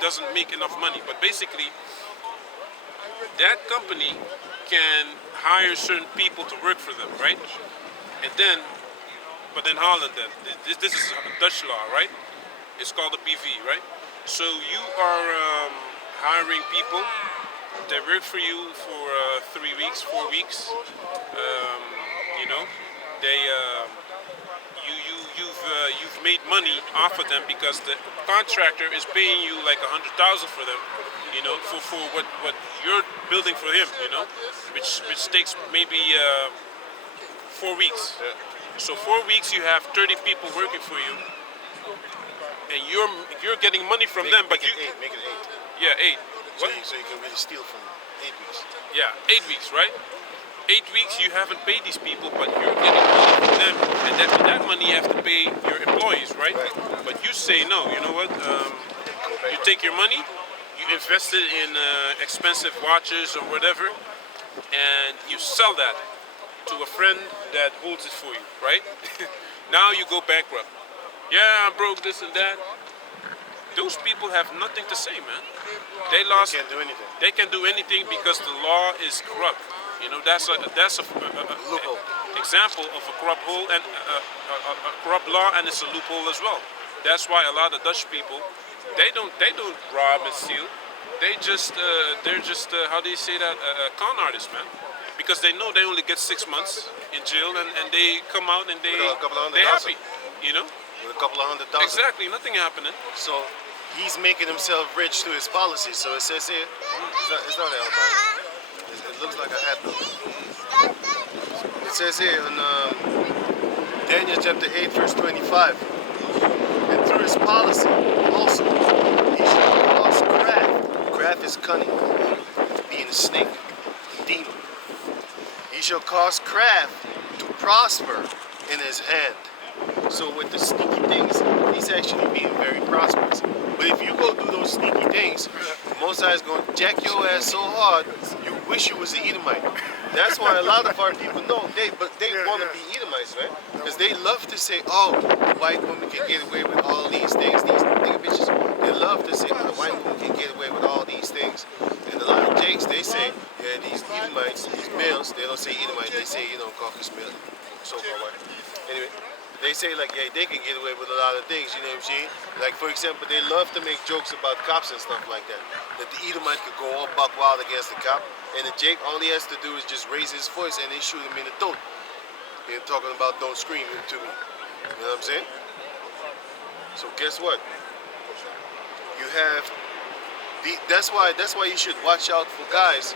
doesn't make enough money. But basically, that company can hire certain people to work for them, right? But in Holland, this is a Dutch law, right? It's called a BV, right? So you are hiring people that work for you for 3 weeks, 4 weeks, you've made money off of them because the contractor is paying you like 100,000 for them, you know, for what you're building for him, you know, which takes maybe 4 weeks. Yeah. So 4 weeks you have 30 people working for you, and you're getting money from them, but you make it 8. yeah 8. So What? you can really steal from 8 weeks. Yeah, 8 weeks, right? 8 weeks you haven't paid these people, but you're getting money from them, and that money you have to pay your employees, right? Right. But you say no. You know what? You take your money, you invest it in expensive watches or whatever, and you sell that to a friend that holds it for you, right? Now you go bankrupt. Yeah, I broke this and that. Those people have nothing to say, man. They lost. Can't do anything. They can do anything because the law is corrupt. You know, that's a Loophole. example of a corrupt hole and a corrupt law, and it's a loophole as well. That's why a lot of Dutch people, they don't rob and steal. They're just how do you say that, con artists, man. Because they know they only get 6 months in jail, and they come out and With a couple of they're $100,000. happy, you know. With a couple of $100,000. Exactly, nothing happening. So he's making himself rich through his policy. So it says here, it's not Alabama. It looks like a hat though. It says here in Daniel chapter 8 verse 25. And through his policy also he shall cause craft. Craft is cunning, being a snake, demon. He shall cause craft to prosper in his hand. So with the sneaky things, he's actually being very prosperous. But if you go do those sneaky things, Most High is going to jack your ass so hard, you wish you was an Edomite. That's why a lot of our people know, they want to be Edomites, man. Because they love to say, oh, the white woman can get away with all these things, these nigga bitches. They love to say, oh, the white woman can get away with all these things. And a lot of Jakes, they say, yeah, these Edomites, these males, they don't say Edomite, they say, caucus male, so-called white. Anyway. They say like, yeah, they can get away with a lot of things, you know what I'm saying? Like, for example, they love to make jokes about cops and stuff like that. That the Edomite could go all buck wild against the cop, and the Jake, all he has to do is just raise his voice and they shoot him in the throat. They're talking about don't scream to me. You know what I'm saying? So guess what? You have, that's why you should watch out for guys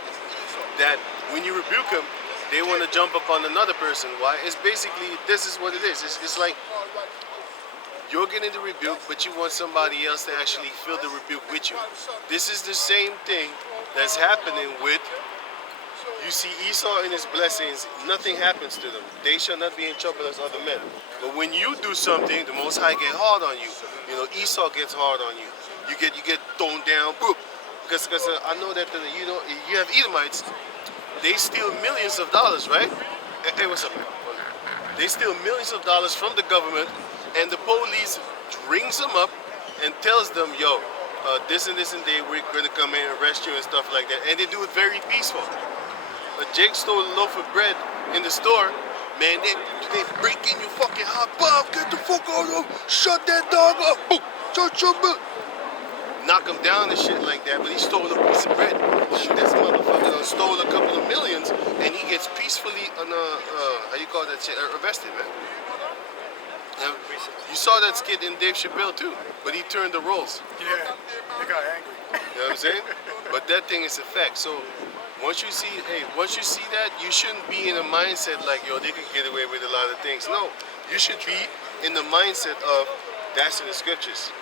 that when you rebuke them, they want to jump up on another person. Why? It's basically, this is what it is. It's like you're getting the rebuke, but you want somebody else to actually feel the rebuke with you. This is the same thing that's happening with, you see Esau and his blessings, nothing happens to them. They shall not be in trouble as other men. But when you do something, the Most High get hard on you. You know, Esau gets hard on you. You get thrown down, boop. Because I know that you have Edomites. They steal millions of dollars, right? Hey, what's up, man? They steal millions of dollars from the government, and the police rings them up and tells them, yo, this and day, we're gonna come in and arrest you and stuff like that. And they do it very peaceful. Jake stole a loaf of bread in the store, man, they break in your fucking house, Bob, get the fuck out of him, shut that dog up, boom, shut. Knock him down and shit like that, but he stole a piece of bread. This motherfucker done stole a couple of millions, and he gets peacefully how you call that shit, arrested, man. Now, you saw that skit in Dave Chappelle too, but he turned the roles. Yeah, they got angry. You know what I'm saying? But that thing is a fact. So once you see that, you shouldn't be in a mindset like, yo, they can get away with a lot of things. No, you should be in the mindset of, that's in the scriptures.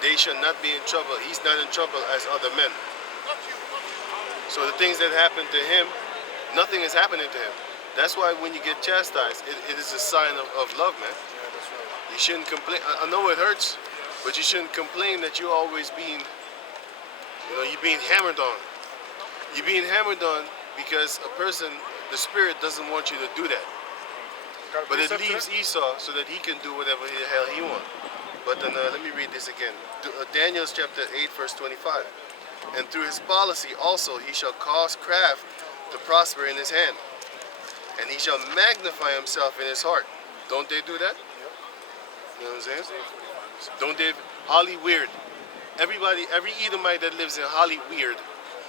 They shall not be in trouble. He's not in trouble as other men. So the things that happen to him, nothing is happening to him. That's why when you get chastised, it is a sign of love, man. Yeah, that's right. You shouldn't complain. I know it hurts, but you shouldn't complain that you're always being, you're being hammered on. You're being hammered on because a person, the spirit doesn't want you to do that. But it leaves Esau so that he can do whatever the hell he wants. But then let me read this again. Daniel chapter 8 verse 25. And through his policy also he shall cause craft to prosper in his hand. And he shall magnify himself in his heart. Don't they do that? You know what I'm saying? Don't they? Holly Weird. Every Edomite that lives in Holly Weird,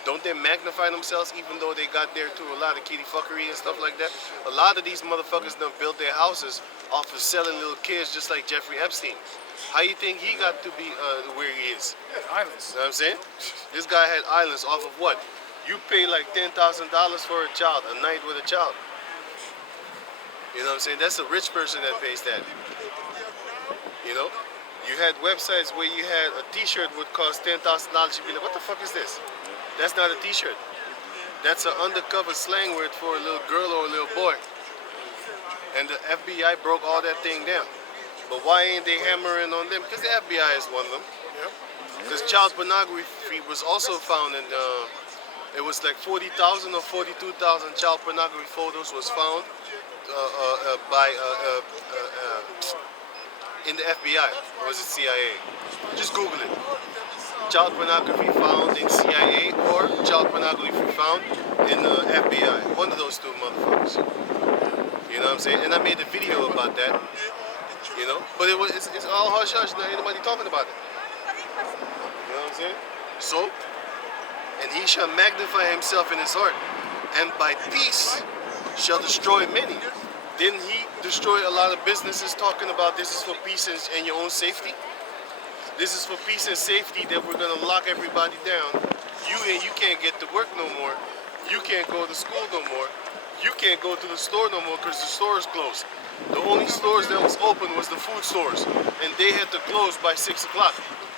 Don't they magnify themselves even though they got there through a lot of kitty fuckery and stuff like that? A lot of these motherfuckers done built their houses off of selling little kids just like Jeffrey Epstein. How you think he got to be where he is? Yeah, islands. You know what I'm saying? This guy had islands off of what? You pay like $10,000 for a child, a night with a child. You know what I'm saying? That's a rich person that pays that. You know? You had websites where you had a t-shirt would cost $10,000. You'd be like, what the fuck is this? That's not a t-shirt. That's an undercover slang word for a little girl or a little boy. And the FBI broke all that thing down. But why ain't they hammering on them? Because the FBI is one of them. Because child pornography was also found in, it was like 40,000 or 42,000 child pornography photos was found in the FBI, or was it CIA? Just Google it. Child pornography found in CIA or child pornography found in the FBI. One of those two motherfuckers. You know what I'm saying? And I made a video about that. You know? But it's all hush hush. Not anybody talking about it. You know what I'm saying? So, and he shall magnify himself in his heart, and by peace shall destroy many. Didn't he destroy a lot of businesses talking about this is for peace and your own safety? This is for peace and safety that we're gonna lock everybody down. You can't get to work no more. You can't go to school no more. You can't go to the store no more because the store is closed. The only stores that was open was the food stores, and they had to close by 6 o'clock.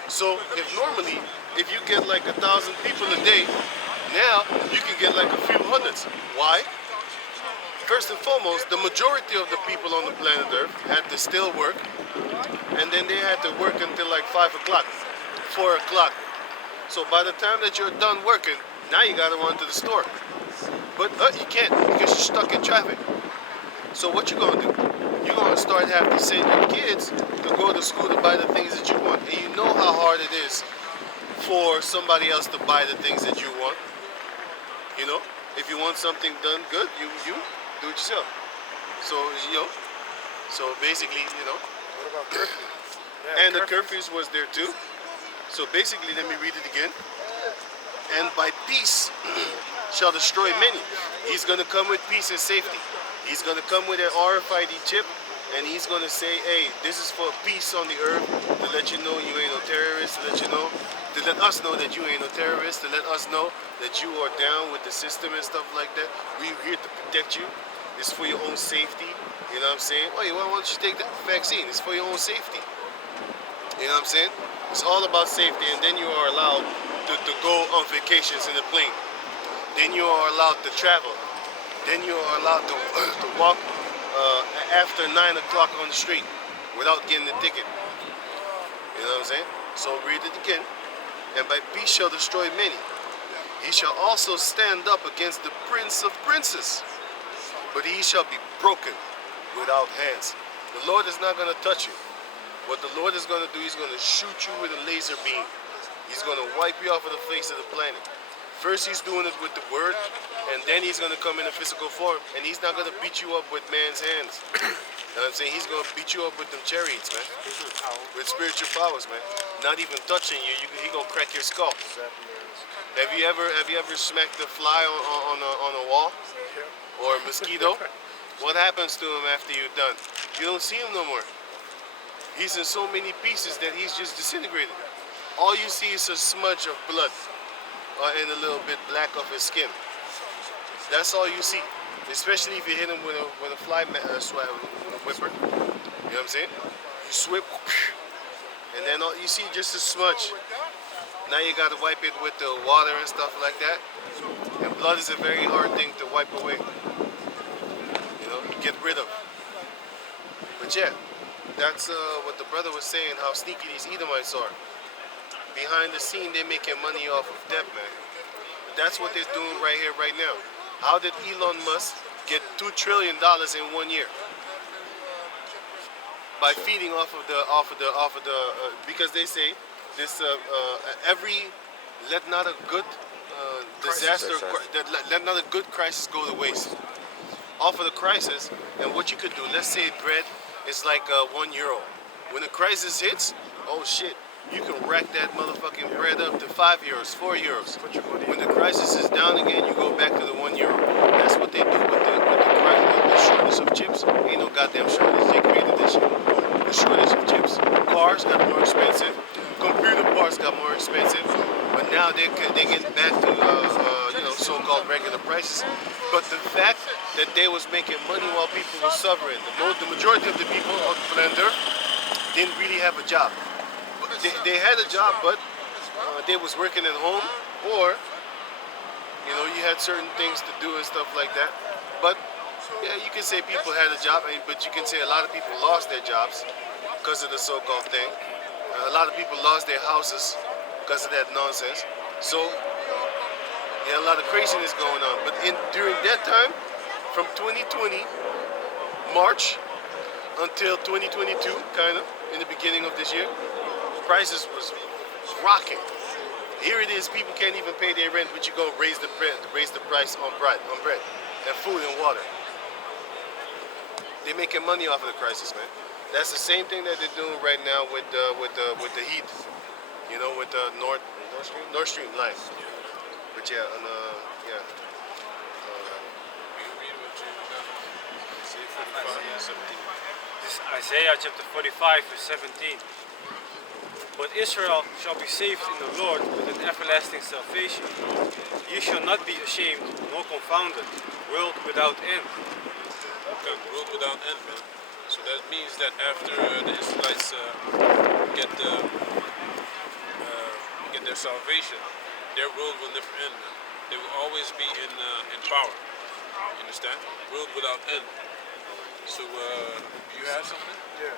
So if normally, if you get like 1,000 people a day, now you can get like a few hundreds. Why? First and foremost, the majority of the people on the planet Earth had to still work, and then they had to work until like 5 o'clock, 4 o'clock. So by the time that you're done working, now you gotta run to the store. But you can't because you're stuck in traffic. So what you gonna do? You're gonna start having to send your kids to go to school to buy the things that you want. And you know how hard it is for somebody else to buy the things that you want. You know? If you want something done good, you do it yourself. So, so basically, What about curfew? and the curfews was there too. So basically, let me read it again. And by peace shall destroy many. He's going to come with peace and safety. He's going to come with an RFID chip, and he's going to say, hey, this is for peace on the earth, to let you know you ain't no terrorist, to let us know that you ain't no terrorist, to let us know that you are down with the system and stuff like that. We're here to protect you. It's for your own safety. You know what I'm saying? Why don't you take the vaccine? It's for your own safety. You know what I'm saying? It's all about safety, and then you are allowed to go on vacations in the plane. Then you are allowed to travel. Then you are allowed to walk after 9 o'clock on the street without getting a ticket. You know what I'm saying? So read it again. And by peace shall destroy many. He shall also stand up against the prince of princes, but he shall be broken without hands. The Lord is not going to touch you. What the Lord is going to do, he's going to shoot you with a laser beam. He's going to wipe you off of the face of the planet. First he's doing it with the word, and then he's going to come in a physical form, and he's not going to beat you up with man's hands. You know what I'm saying? He's going to beat you up with them chariots, man. With spiritual powers, man. Not even touching you, he going to crack your skull. Have you ever smacked a fly on a wall? Or a mosquito? What happens to him after you're done? You don't see him no more. He's in so many pieces that he's just disintegrated. All you see is a smudge of blood and a little bit black of his skin. That's all you see. Especially if you hit him with a fly whipper. You know what I'm saying? You swip, and then all you see just a smudge. Now you gotta wipe it with the water and stuff like that. And blood is a very hard thing to wipe away. You know, get rid of. But yeah, that's what the brother was saying, how sneaky these Edomites are. Behind the scene, they're making money off of debt, man. That's what they're doing right here, right now. How did Elon Musk get $2 trillion in 1 year? By feeding off of the because they say this let not a good let not a good crisis go to waste. Off of the crisis, and what you could do, let's say bread is like €1. When the crisis hits, oh shit, you can rack that motherfucking bread up to 5 euros, 4 euros. Put your money When in. the crisis is down again, you go back to the 1 euro. That's what they do with the shortage of chips. Ain't no goddamn shortage. They created this shit. The shortage of chips. Cars got more expensive. Computer parts got more expensive. But now they get back to so-called regular prices. But the fact that they was making money while people were suffering, the majority of the people on the planet Earth didn't really have a job. They had a job, but they was working at home, or you had certain things to do and stuff like that. But yeah, you can say people had a job, but you can say a lot of people lost their jobs because of the so-called thing. A lot of people lost their houses because of that nonsense. So yeah, a lot of craziness going on. But during that time, from 2020 March until 2022, kind of in the beginning of this year, prices was rocking. Here it is, people can't even pay their rent, but you go raise the price on bread and food and water. They're making money off of the crisis, man. That's the same thing that they're doing right now with the heat, with the Nord Stream line. But yeah, This is Isaiah chapter 45 verse 17. But Israel shall be saved in the Lord with an everlasting salvation. Ye shall not be ashamed nor confounded, world without end. Okay, world without end, man. So that means that after the Israelites get their salvation, their world will never end, man. They will always be in power. You understand? World without end. So you have something? Yeah.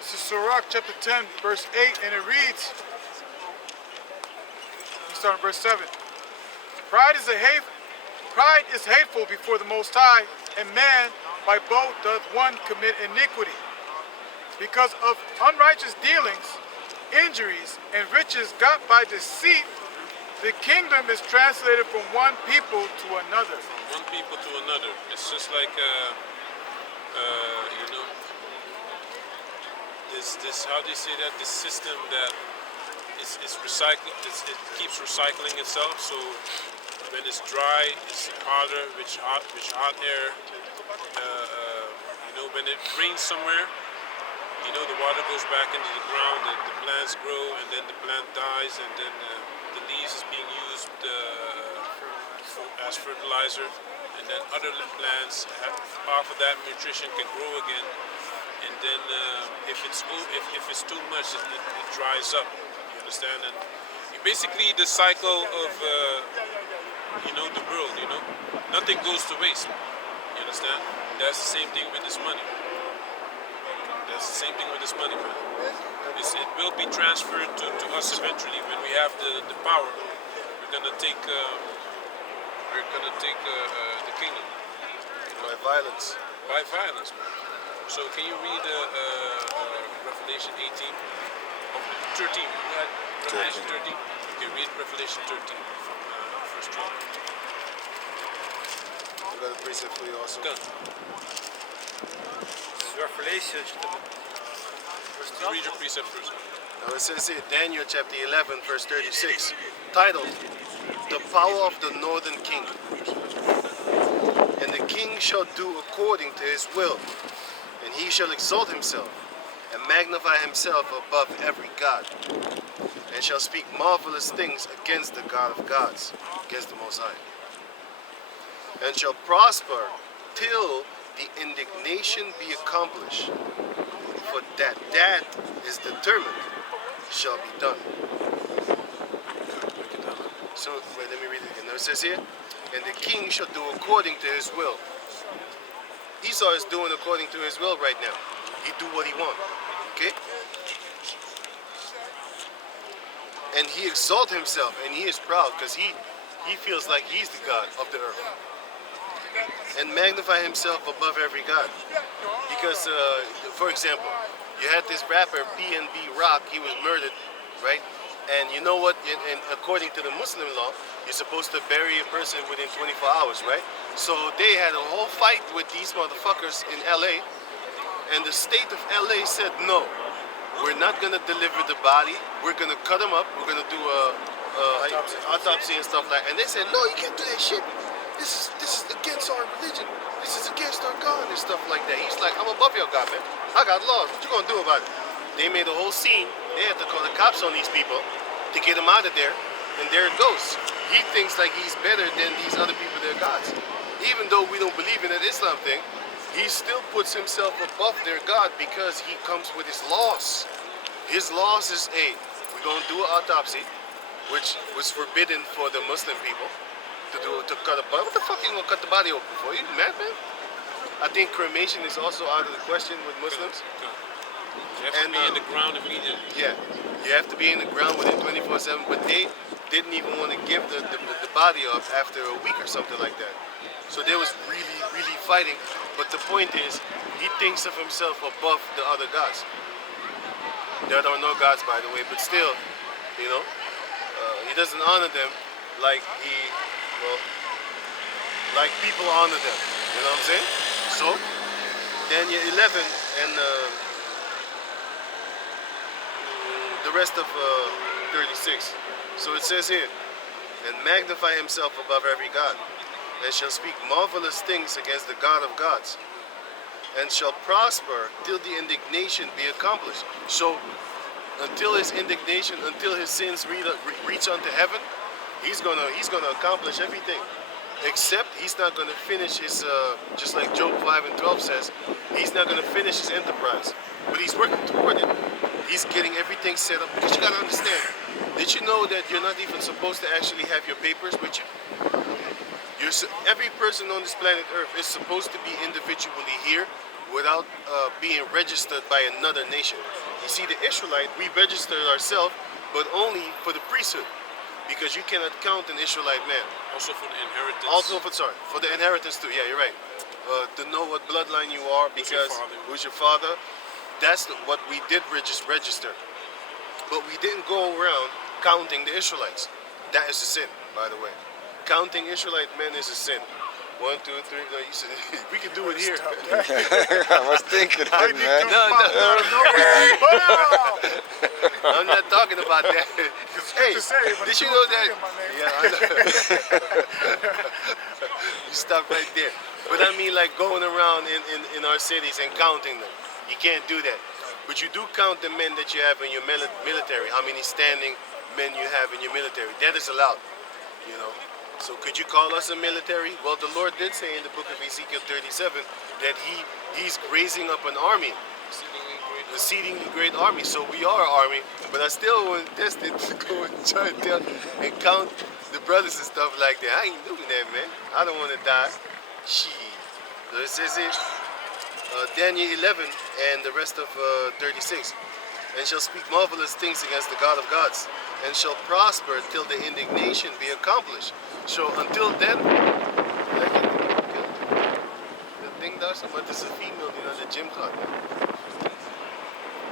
This is Sirach chapter 10, verse 8, and it reads, we start in verse 7. Pride is hateful before the Most High, and man by both doth one commit iniquity. Because of unrighteous dealings, injuries, and riches got by deceit, the kingdom is translated from one people to another. From one people to another. It's just like this how do you say that? This system that is recycled. It keeps recycling itself. So when it's dry, it's harder, which hot air. When it rains somewhere, the water goes back into the ground, the plants grow, and then the plant dies, and then the leaves is being used as fertilizer, and then other plants, half of that nutrition can grow again, and then if it's too much, it dries up. You understand? And basically the cycle of the world. Nothing goes to waste. You understand? That's the same thing with this money. That's the same thing with this money, man. It will be transferred to us eventually when we have the power. We're gonna take the kingdom by violence. By violence, man. So can you read Revelation 18, 13? You had Revelation 13. Okay, read Revelation 13 from verse 12. We got a precept for you also. Done. Revelation verse 12. Read your precept first. Now it says here, Daniel chapter 11, verse 36, titled, The Power of the Northern King. And the king shall do according to his will, and he shall exalt himself, and magnify himself above every god, and shall speak marvelous things against the God of gods, against the Most High, and shall prosper till the indignation be accomplished, for that is determined shall be done. So, wait, let me read it again. Now it says here, and the king shall do according to his will. Esau is doing according to his will right now. He do what he wants. Okay? And he exalts himself, and he is proud because he feels like he's the God of the earth. And magnify himself above every God. Because, for example, you had this rapper, PNB Rock, he was murdered, right? And you know what, and according to the Muslim law, you're supposed to bury a person within 24 hours, right? So they had a whole fight with these motherfuckers in LA, and the state of LA said, no, we're not gonna deliver the body. We're gonna cut him up. We're gonna do a autopsy and stuff like. And they said, no, you can't do that shit. This is against our religion. This is against our God and stuff like that. He's like, I'm above your God, man. I got laws. What you gonna do about it? They made a whole scene. They had to call the cops on these people to get him out of there. And there it goes. He thinks like he's better than these other people, their gods. Even though we don't believe in that Islam thing, he still puts himself above their God because he comes with his laws. His laws is, hey, we're gonna do an autopsy, which was forbidden for the Muslim people to cut a body. What the fuck you gonna cut the body open for? You mad, man? I think cremation is also out of the question with Muslims. You have to be in the ground immediately. Yeah, you have to be in the ground within 24/7, but they didn't even want to give the body up after a week or something like that. So they was really fighting. But the point is, he thinks of himself above the other gods. There are no gods, by the way, but still, you know, he doesn't honor them like like people honor them. You know what I'm saying? So, Daniel 11 and the rest of 36. So it says here, and magnify himself above every god, and shall speak marvelous things against the God of gods, and shall prosper till the indignation be accomplished. So until his indignation, until his sins reach unto heaven, he's gonna accomplish everything. Except he's not gonna finish his just like Job 5 and 12 says, he's not gonna finish his enterprise. But he's working toward it. He's getting everything set up, because you gotta understand, did you know that you're not even supposed to actually have your papers with you? Every person on this planet Earth is supposed to be individually here without being registered by another nation. You see, the Israelite, we registered ourselves, but only for the priesthood, because you cannot count an Israelite man. Also for the inheritance. Also for the inheritance too. Yeah, you're right. To know what bloodline you are, because who's your father? That's what we did register. But we didn't go around counting the Israelites. That is a sin, by the way. Counting Israelite men is a sin. 1, 2, 3. No, you said we can do it here. I was thinking it, man. No. I'm not talking about that. Hey, did you know that? Yeah, I know. You stop right there. But I mean, like going around in our cities and counting them. You can't do that. But you do count the men that you have in your military. How many standing men you have in your military. That is allowed, you know. So could you call us a military? Well, the Lord did say in the book of Ezekiel 37 that he's raising up an army, exceedingly great army. So we are an army, but I still want to test it to go and try and count the brothers and stuff like that. I ain't doing that, man. I don't want to die. Shit. So it says it, Daniel 11 and the rest of 36. And shall speak marvelous things against the God of gods, and shall prosper till the indignation be accomplished. So until then, the thing does, but it's a female, you know, the gym club.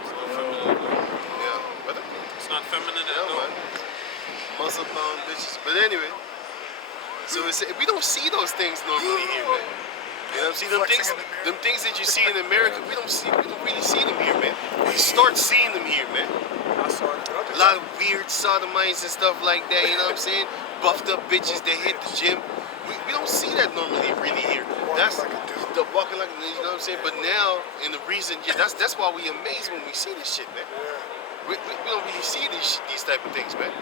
It's not feminine. Yeah, but It's not feminine at yeah, all. man. Muscle bound bitches. But anyway, so it's, we don't see those things normally here, man. You know what I'm saying? Them things that you see in America, we don't really see them here, man. We start seeing them here, man. I saw it. A lot of weird sodomites and stuff like that, you know what I'm saying? Buffed up bitches that hit the gym. We don't see that normally really here. That's the walking like, you know what I'm saying? But now, in the reason, yeah, that's why we amazed when we see this shit, man. We don't really see these type of things, man.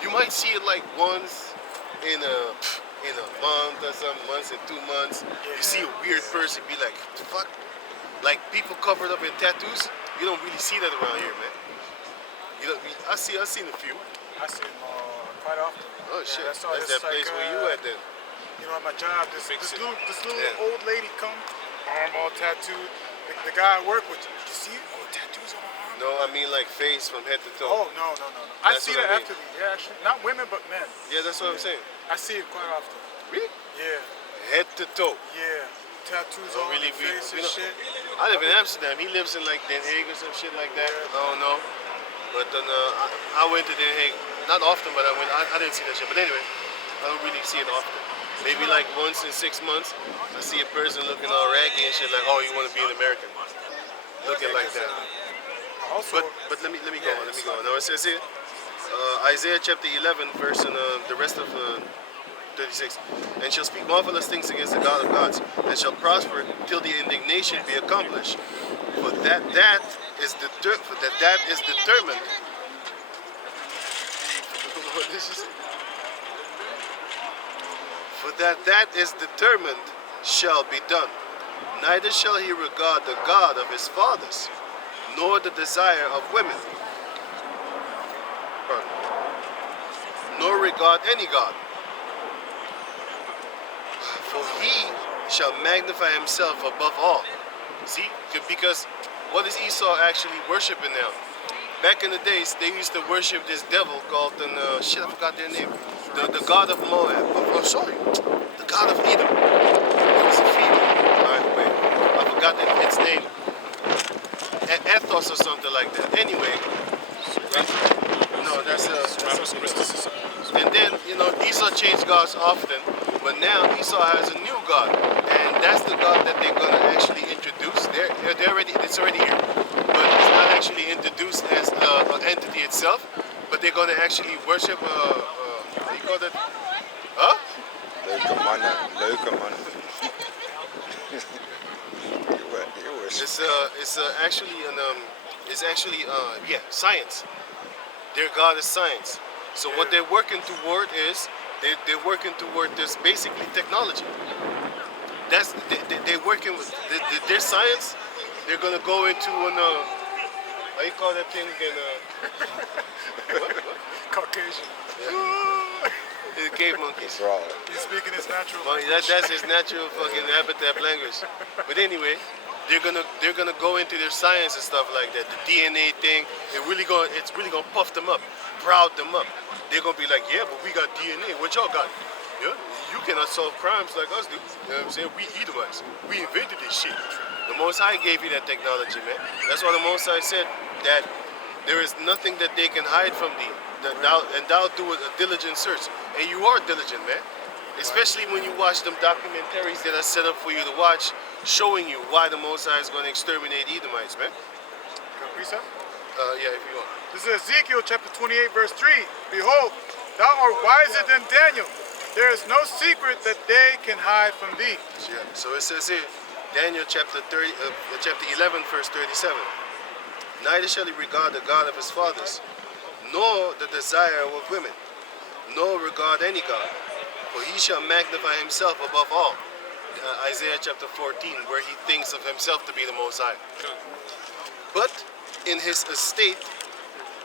You might see it like once in a month or something, once in 2 months. You see a weird person, be like, what the fuck? Like people covered up in tattoos. You don't really see that around here, man. You know, I've seen a few. I see them quite often. Oh shit, that's that place where you at then. You know, at my job, this little Yeah. old lady come, arm all tattooed. The guy I work with, you see all the tattoos on her arm? No, I mean like face from head to toe. Oh, no. I That's see what that I mean. after me. Yeah, actually. Not women, but men. Yeah, that's what I'm saying. I see it quite often. Really? Yeah. Head to toe. Yeah. Tattoos Oh, all really? on the face and shit. I live in Amsterdam. He lives in like Den Haag or some shit like that. I don't know. But then I went to Den Haag. Not often, but I didn't see that shit. But anyway, I don't really see it often. Maybe like once in 6 months, I see a person looking all raggy and shit like, oh, you want to be an American. Looking like that. Also, But let me go on. Let me go on. Now it says here, Isaiah chapter 11, verse and the rest of 36, and shall speak marvelous things against the God of gods, and shall prosper till the indignation be accomplished. For that is determined. What did she say? For that is determined shall be done. Neither shall he regard the God of his fathers, nor the desire of women, nor regard any God. For he shall magnify himself above all. See, because what is Esau actually worshiping now? Back in the days, they used to worship this devil called I forgot their name. The god of Moab. Oh, sorry, the god of Edom. It was a female. Alright, wait, I forgot its name. Ethos or something like that. Anyway, no, that's and then Esau changed gods often, but now Esau has a new god, and that's the god that they're gonna actually introduce. It's already here, but it's not actually introduced as an entity itself. But they're gonna actually worship. What do you call that? Huh? Leuke mannen, leuke mannen. It's actually science. Their god is science. So what they're working toward is they're working toward this basically technology. That's they're working with their science. They're gonna go into how you call that thing again? Caucasian. The cave monkeys. Raw. He's speaking his natural Well, language. that's his natural fucking habitat language. But anyway, they're gonna go into their science and stuff like that. The DNA thing, it's really gonna puff them up, proud them up. They're gonna be like, yeah, but we got DNA. What y'all got? Yeah, you cannot solve crimes like us do. You know what I'm saying? We Edomites. We invented this shit. The Most High gave you that technology, man. That's why the Most High said that there is nothing that they can hide from thee. Thou do a diligent search. And you are diligent, man. Especially when you watch them documentaries that are set up for you to watch, showing you why the Most High is going to exterminate Edomites, man. Precept? Yeah, if you want. This is Ezekiel chapter 28, verse 3. Behold, thou art wiser than Daniel. There is no secret that they can hide from thee. Yeah. So it says here, Daniel chapter 11, verse 37. Neither shall he regard the God of his fathers, nor the desire of women, nor regard any God, for he shall magnify himself above all. Isaiah chapter 14, where he thinks of himself to be the Most High. But in his estate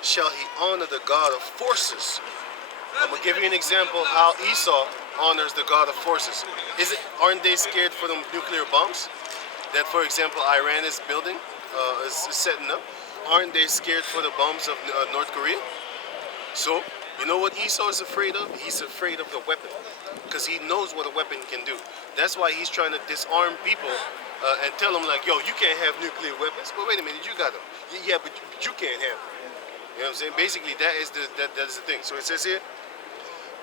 shall he honor the God of forces. I'm gonna give you an example how Esau honors the God of forces. Aren't they scared for the nuclear bombs that, for example, Iran is building, is setting up? Aren't they scared for the bombs of North Korea? So, you know what Esau is afraid of? He's afraid of the weapon, because he knows what a weapon can do. That's why he's trying to disarm people and tell them like, yo, you can't have nuclear weapons. But wait a minute, you got them. Yeah, but you can't have them. You know what I'm saying? Basically, that is the thing. So it says here,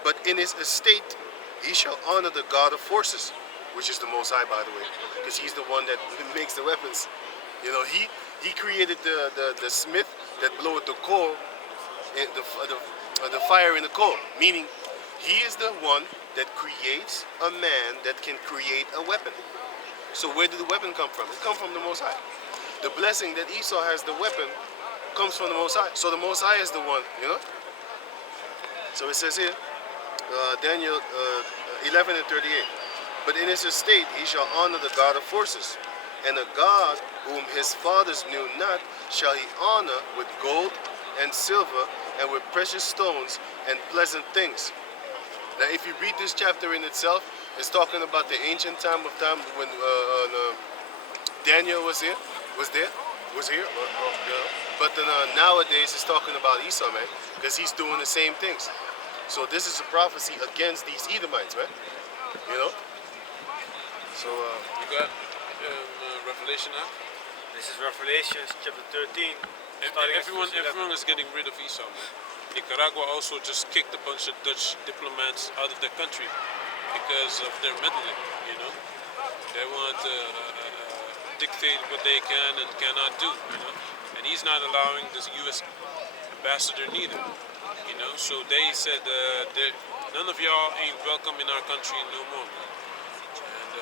but in his estate he shall honor the God of forces, which is the Most High, by the way, because he's the one that makes the weapons. You know, he created the smith that bloweth the coal, the fire in the coal, meaning he is the one that creates a man that can create a weapon. So where did the weapon come from? It comes from the Most High. The blessing that Esau has, the weapon, comes from the Most High. So the Most High is the one, you know? So it says here, Daniel 11 and 38. But in his estate he shall honor the God of forces, and a God whom his fathers knew not shall he honor with gold and silver and with precious stones and pleasant things. Now if you read this chapter in itself, it's talking about the ancient time when Daniel was here. But then, nowadays it's talking about Esau, man, because he's doing the same things. So this is a prophecy against these Edomites, man. You know. So You got Revelation now. This is Revelation chapter 13. Everyone is getting rid of Esau, man. Nicaragua also just kicked a bunch of Dutch diplomats out of their country because of their meddling. You know, they want to dictate what they can and cannot do. You know, and he's not allowing this U.S. ambassador neither. You know, so they said none of y'all ain't welcome in our country no more, man. And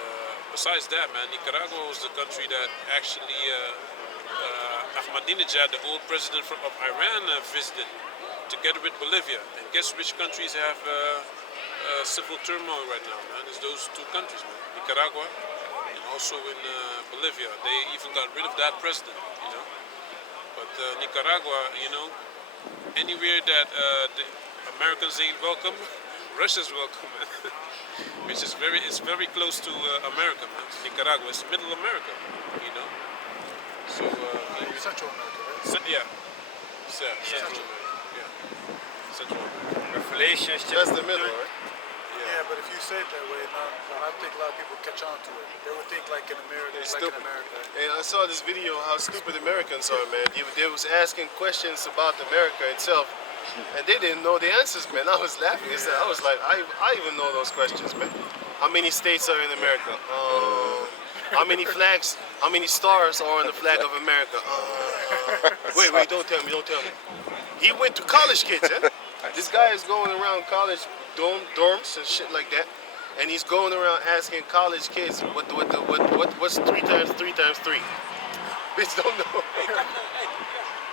besides that, man, Nicaragua was the country that actually Ahmadinejad, the old president of Iran, visited together with Bolivia. And guess which countries have civil turmoil right now, man? It's those two countries, man. Nicaragua and also in Bolivia. They even got rid of that president, you know. But Nicaragua, you know, anywhere that the Americans ain't welcome, Russia's welcome, man. Which is very close to America, man. Nicaragua, it's middle America, you know. So Central America, right? yeah, Central America, yeah, Central America. Revelations That's chapter the middle, right? Yeah, but if you say it that way, I think a lot of people catch on to it. They would think like in America, It's like stupid. in America. And I saw this video how stupid Americans are, man. They was asking questions about America itself, and they didn't know the answers, man. I was laughing. I was like, I even know those questions, man. How many states are in America? How many flags? How many stars are on the flag of America? Wait, don't tell me. He went to college kids, eh? This guy is going around college dorms and shit like that, and he's going around asking college kids what's 3 times 3 times 3. Bitch don't know.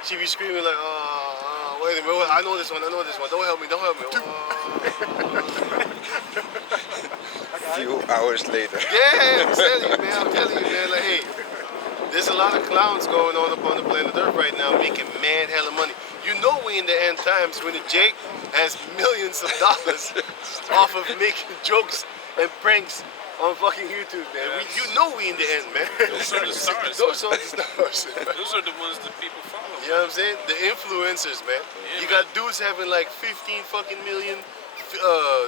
She be screaming like, wait a minute, I know this one. Don't help me. A few hours later. Yeah, I'm telling you, man. Like, hey, there's a lot of clowns going on up on the planet Earth right now, making mad hella money. You know we in the end times when Jake has millions of dollars off of making jokes and pranks on fucking YouTube, man. Yes. You know we in the end, man. Those are the stars. Those are the stars. Those are the ones that people follow. You know what I'm saying? The influencers, man. Yeah, You got dudes having like 15 fucking million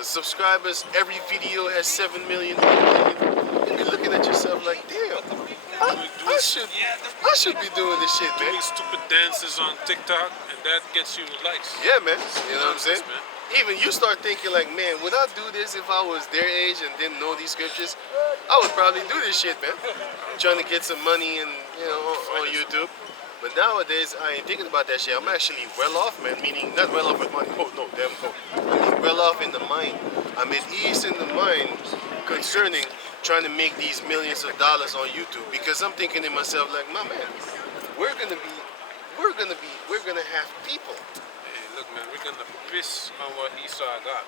subscribers. Every video has 7 million, 8 million. And you're looking at yourself like, damn, I should be doing this shit, man. Doing stupid dances on TikTok, and that gets you likes. Yeah, man. You know what I'm saying? Man. Even you start thinking like, man, would I do this if I was their age and didn't know these scriptures? I would probably do this shit, man. Trying to get some money and on YouTube. But nowadays, I ain't thinking about that shit. I'm actually well off, man. Meaning, not well off with money. Oh, no, damn, no. I mean, well off in the mind. I'm at ease in the mind concerning trying to make these millions of dollars on YouTube. Because I'm thinking to myself, like, my man, we're gonna have people. Hey, look, man, we're gonna piss on what Esau got.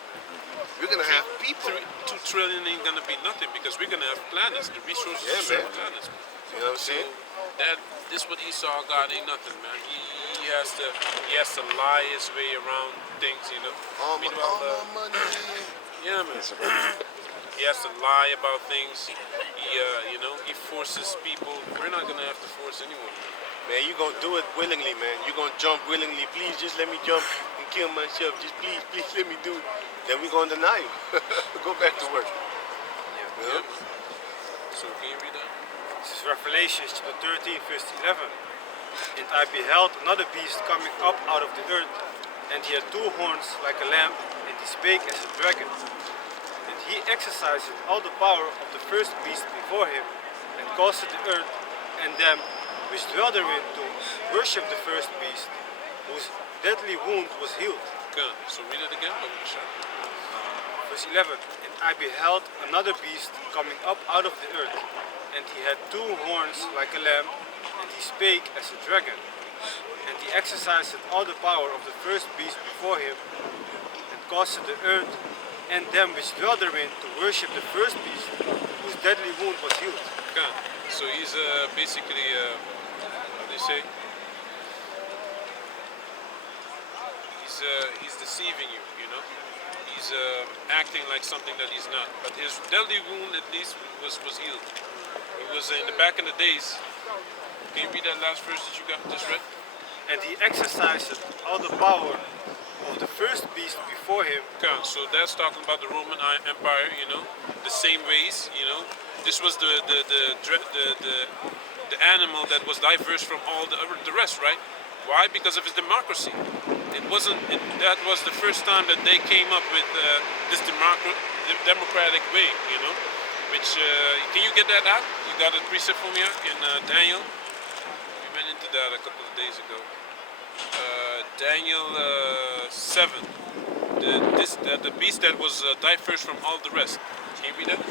We're gonna have people. 2 trillion ain't gonna be nothing because we're gonna have planets, the resources Yeah, to serve man. planets. You know what I'm saying? This what Esau got ain't nothing, man. He has to lie his way around things, you know. All my money. Yeah, man. He has to lie about things. He forces people. We're not gonna have to force anyone. Man, you gonna do it willingly, man. You gonna jump willingly. Please, just let me jump and kill myself. Just please let me do it. Then we gonna deny you. Go back to work. Yeah. So can you read that? This is Revelation chapter 13, verse 11. And I beheld another beast coming up out of the earth, and he had 2 horns like a lamb, and he spake as a dragon. And he exercised all the power of the first beast before him, and caused the earth and them which dwell therein to worship the first beast, whose deadly wound was healed. Okay. So read it again, Babakasha. Verse 11. And I beheld another beast coming up out of the earth, and he had 2 horns like a lamb, and he spake as a dragon. And he exercised all the power of the first beast before him, and caused the earth and them which dwell therein to worship the first beast, whose deadly wound was healed. Okay. So he's basically, how do you say? He's deceiving you, you know. He's acting like something that he's not. But his deadly wound at least was healed. It was in the back in the days. Can you read that last verse that you just read? And he exercised all the power of the first beast before him. Okay, so that's talking about the Roman Empire, you know, the same ways, you know. This was the animal that was diverse from all the rest, right? Why? Because of his democracy. That was the first time that they came up with this democratic way, you know. Which can you get that out? You got a precept for me out in Daniel. You read in into that a couple of days ago. Daniel 7. The beast that was diverse from all the rest. Can you read that?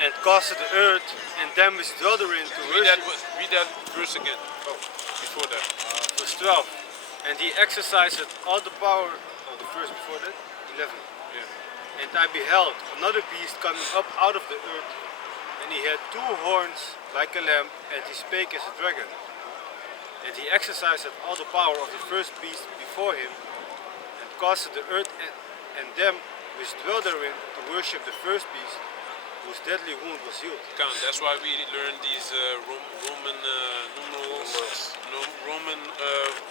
And caused the earth and them which dwell therein to worship. Read that verse again. Oh, before that. Verse 12. And he exercised all the power. Oh, the verse before that? 11. Yeah. And I beheld another beast coming up out of the earth, and he had 2 horns like a lamb, and he spake as a dragon. And he exercised all the power of the first beast before him, and caused the earth and them which dwell therein to worship the first beast, whose deadly wound was healed. Count. That's why we learn these Roman numerals, Roman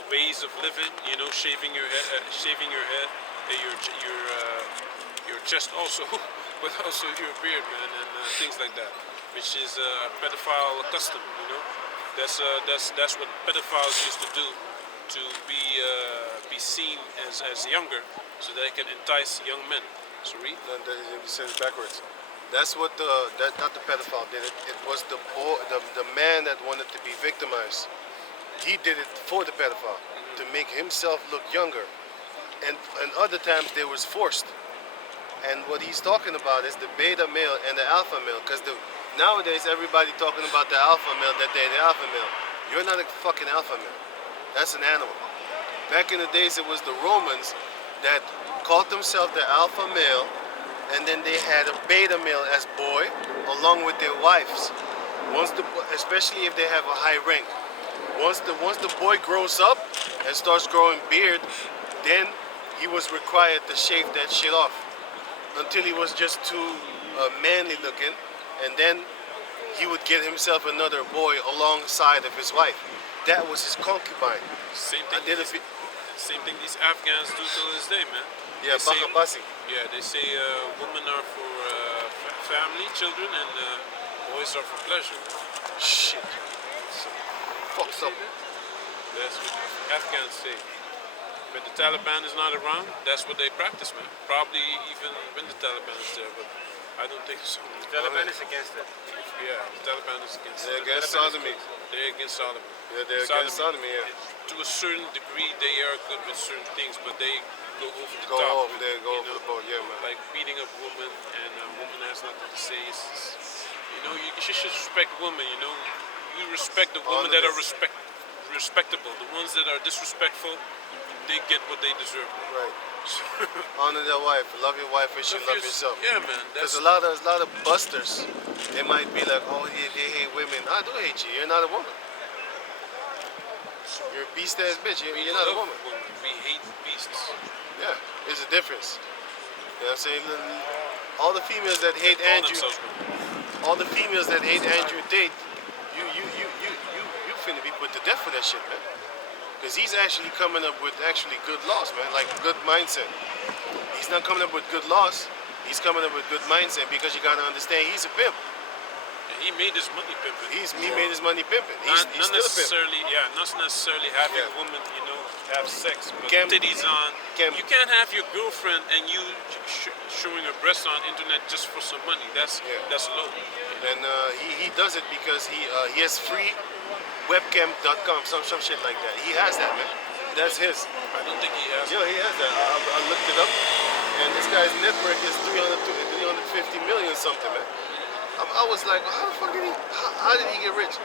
ways of living. You know, shaving your head, your chest also, but also your beard, man, and things like that, which is a pedophile custom. You know, that's what pedophiles used to do, to be seen as younger, so they can entice young men. So read. You said it backwards. That's what not the pedophile did it. It was the boy, the man that wanted to be victimized. He did it for the pedophile to make himself look younger, and other times they was forced. And what he's talking about is the beta male and the alpha male, because nowadays everybody talking about the alpha male, that they're the alpha male. You're not a fucking alpha male. That's an animal. Back in the days, it was the Romans that called themselves the alpha male. And then they had a beta male as boy, along with their wives. Especially if they have a high rank. Once the boy grows up and starts growing beard, then he was required to shave that shit off until he was just too manly looking, and then he would get himself another boy alongside of his wife. That was his concubine. Same thing these Afghans do till this day, man. Yeah, Bakabasi. Yeah, they say women are for family, children, and boys are for pleasure. Shit. Fucked up. That's what Afghans say. When the Taliban is not around, that's what they practice, man. Probably even when the Taliban is there, but I don't think so. The Taliban is against it. Yeah, the Taliban is against it. They're against sodomy. They're against sodomy. Yeah, they're against sodomy, yeah. To a certain degree, they are good with certain things, but they go over the Go top. over there, go over the boat, yeah, man. Like beating up women, and a woman has nothing to say. You know, you should respect women. You know, you respect the women that are respectable. The ones that are disrespectful, they get what they deserve. Right. Honor their wife. Love your wife as you love yourself. Yeah, man. There's a lot of busters. They might be like, oh, yeah, they hate women. I do hate you. You're not a woman. You're a beast ass bitch. You're not a woman. We hate beasts. Yeah, there's a difference. You know what I'm saying? All the females that hate Andrew, all the females that hate Andrew Tate, you finna be put to death for that shit, man. Because he's actually coming up with actually good laws, man, like good mindset. He's not coming up with good laws. He's coming up with good mindset, because you gotta understand he's a pimp. He made his money pimping. He made his money pimping. He's not still necessarily, a pimp. yeah, not necessarily having Yeah. a woman, you know, have sex, but Cam- titties on. Cam- You can't have your girlfriend and you showing her breasts on internet just for some money. That's low. And he does it because he has free webcam.com, some shit like that. He has that, man. That's his. I don't think he has. Yo, he has that. I looked it up, and this guy's net worth is 350 million something, man. I was like, how the fuck did how did he get rich?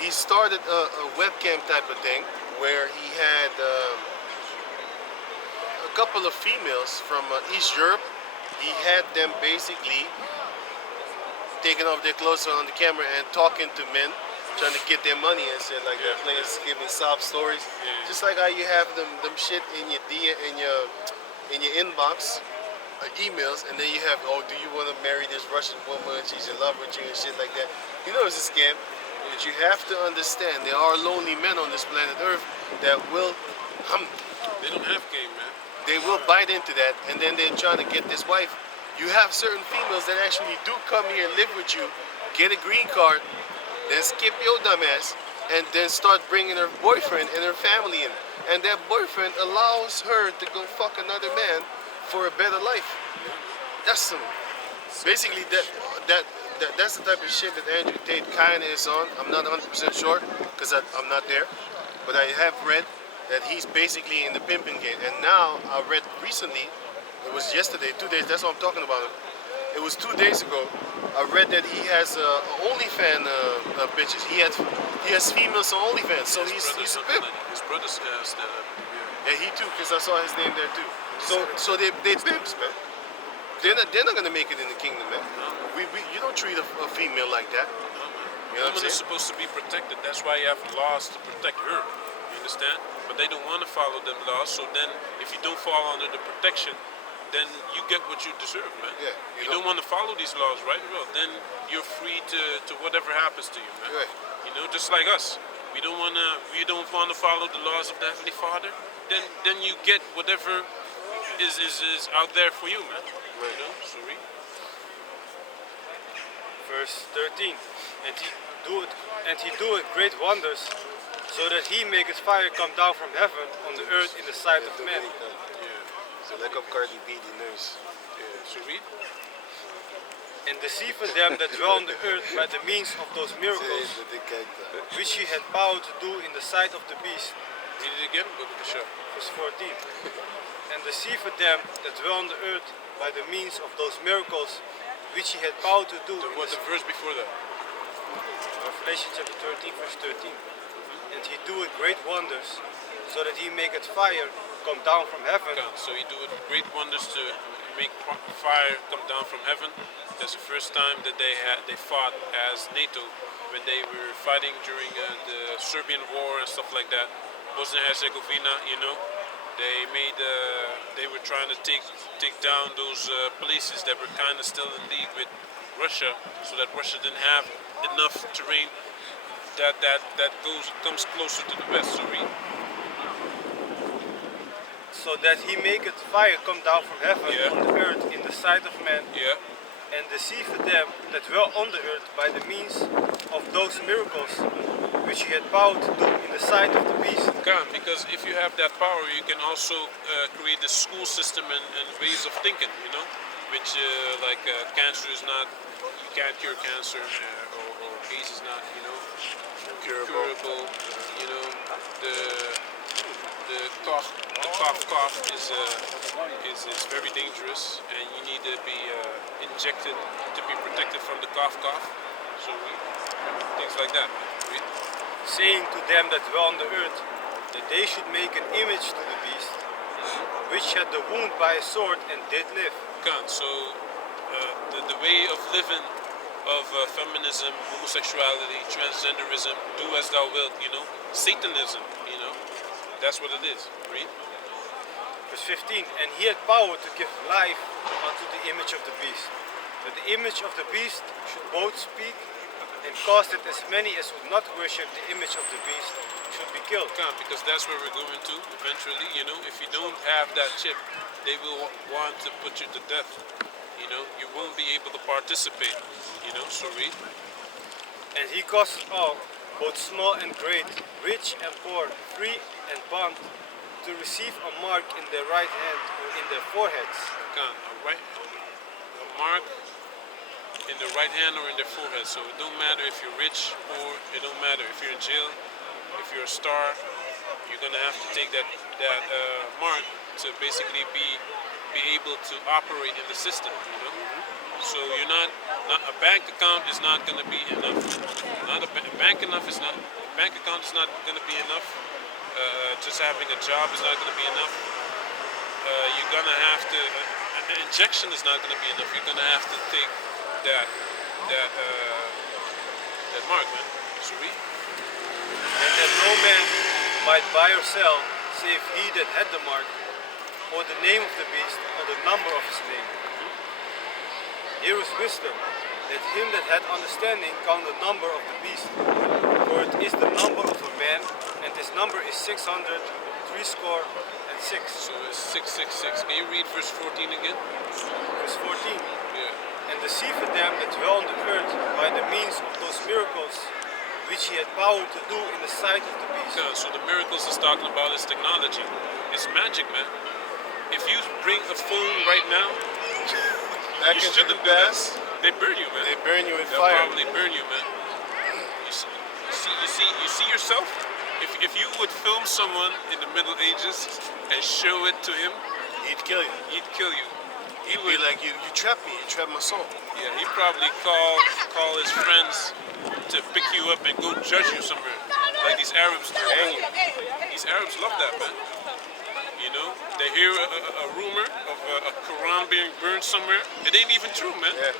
He started a webcam type of thing where he had a couple of females from East Europe. He had them basically taking off their clothes on the camera and talking to men, trying to get their money and shit like that, playing, giving sob stories. Just like how you have them shit in your in your inbox. Emails, and then you have, oh, do you want to marry this Russian woman? She's in love with you and shit like that. You know it's a scam. But you have to understand there are lonely men on this planet Earth that will, They don't have game, man. they will bite into that, and then they're trying to get this wife. You have certain females that actually do come here, live with you, get a green card, then skip your dumb ass, and then start bringing her boyfriend and her family in. And that boyfriend allows her to go fuck another man for a better life. That's some. Basically, that's the type of shit that Andrew Tate kind of is on. I'm not 100% sure because I'm not there, but I have read that he's basically in the pimping game. And now I read recently, it was yesterday, 2 days. That's what I'm talking about. It was 2 days ago. I read that he has OnlyFans bitches. He has females on OnlyFans, so he's a pimp. His brother's still Yeah, he too, because I saw his name there too. So they pimps, man. They're not gonna make it in the kingdom, man. You don't treat a female like that. You know what I'm woman is saying? supposed to be protected. That's why you have laws to protect her. You understand? But they don't want to follow them laws. So then, if you don't fall under the protection, then you get what you deserve, man. Yeah, you don't want to follow these laws, right? Well, then you're free to whatever happens to you, man. Right. You know, just like us. We don't want to follow the laws of the Heavenly Father. Then you get whatever is out there for you, man. Right. You know, sorry. Verse 13. And he doeth great wonders, so that he maketh fire come down from heaven on the earth in the sight of men. So like up Cardi B, die neus. Sorry. And deceiveth them that dwell on the earth by the means of those miracles, which he had power to do in the sight of the beast. Read it again, go to the show. Verse 14. And deceiveth them that dwell on the earth by the means of those miracles, which he had power to do. What the verse before that? Revelation chapter 13, verse 13. And he doeth great wonders, so that he maketh fire come down from heaven. So he doeth great wonders to make fire come down from heaven. That's the first time that they fought as NATO when they were fighting during the Serbian war and stuff like that. Bosnia Herzegovina, you know, they were trying to take down those places that were kind of still in league with Russia, so that Russia didn't have enough terrain that comes closer to the west. So that he maketh fire come down from heaven on the earth in the sight of men, and deceiveth them that dwell on the earth by the means of those miracles which he had power to do in the sight of the beast. Because if you have that power, you can also create a school system and ways of thinking, you know, which cancer is not, you can't cure cancer, or AIDS is not, you know, curable. You know, the cough is very dangerous, and you need to be injected to be protected from the cough. So things like that. Saying to them that dwell on the earth, that they should make an image to the beast, which had the wound by a sword and did live. So the way of living of feminism, homosexuality, transgenderism, do as thou wilt, you know, Satanism, you know, that's what it is. Read. Verse 15, and he had power to give life unto the image of the beast, that the image of the beast should both speak, and caused it as many as would not worship the image of the beast should be killed. Because that's where we're going to eventually, you know, if you don't have that chip, they will want to put you to death. You know, you won't be able to participate, you know, so read. And he caused all, both small and great, rich and poor, free and bond, to receive a mark in their right hand or in their foreheads. A mark in the right hand or in their forehead. So it don't matter if you're rich, poor, it don't matter if you're in jail, if you're a star, you're gonna have to take that mark to basically be able to operate in the system, you know. So you're not a bank account is not gonna be enough. Bank account is not gonna be enough. Just having a job is not gonna be enough. You're gonna have to. An injection is not gonna be enough. You're gonna have to take that mark, man. So read. And that no man might buy or sell, save he that had the mark, or the name of the beast, or the number of his name. Here is wisdom. Let him that had understanding count the number of the beast, for it is the number of a man, and his number is 600, 636. So it's 666. Can you read verse 14 again? Verse 14. Yeah. And deceiveth them that dwell on the earth by the means of those miracles which he had power to do in the sight of the beast. So the miracles it's talking about is technology. It's magic, man. If you bring a phone right now, Back you into shouldn't the do that. past. They burn you, man. They burn you with They'll fire. probably burn you, man. You see yourself. If you would film someone in the Middle Ages and show it to him, He'd kill you. he'd kill you. He He'd would. be like, you trapped me. You trapped my soul. Yeah, he'd probably call his friends to pick you up and go judge you somewhere, like these Arabs do. Hang you. These Arabs love that, man. You know, they hear a rumor of a Quran being burned somewhere. It ain't even true, man. Yeah.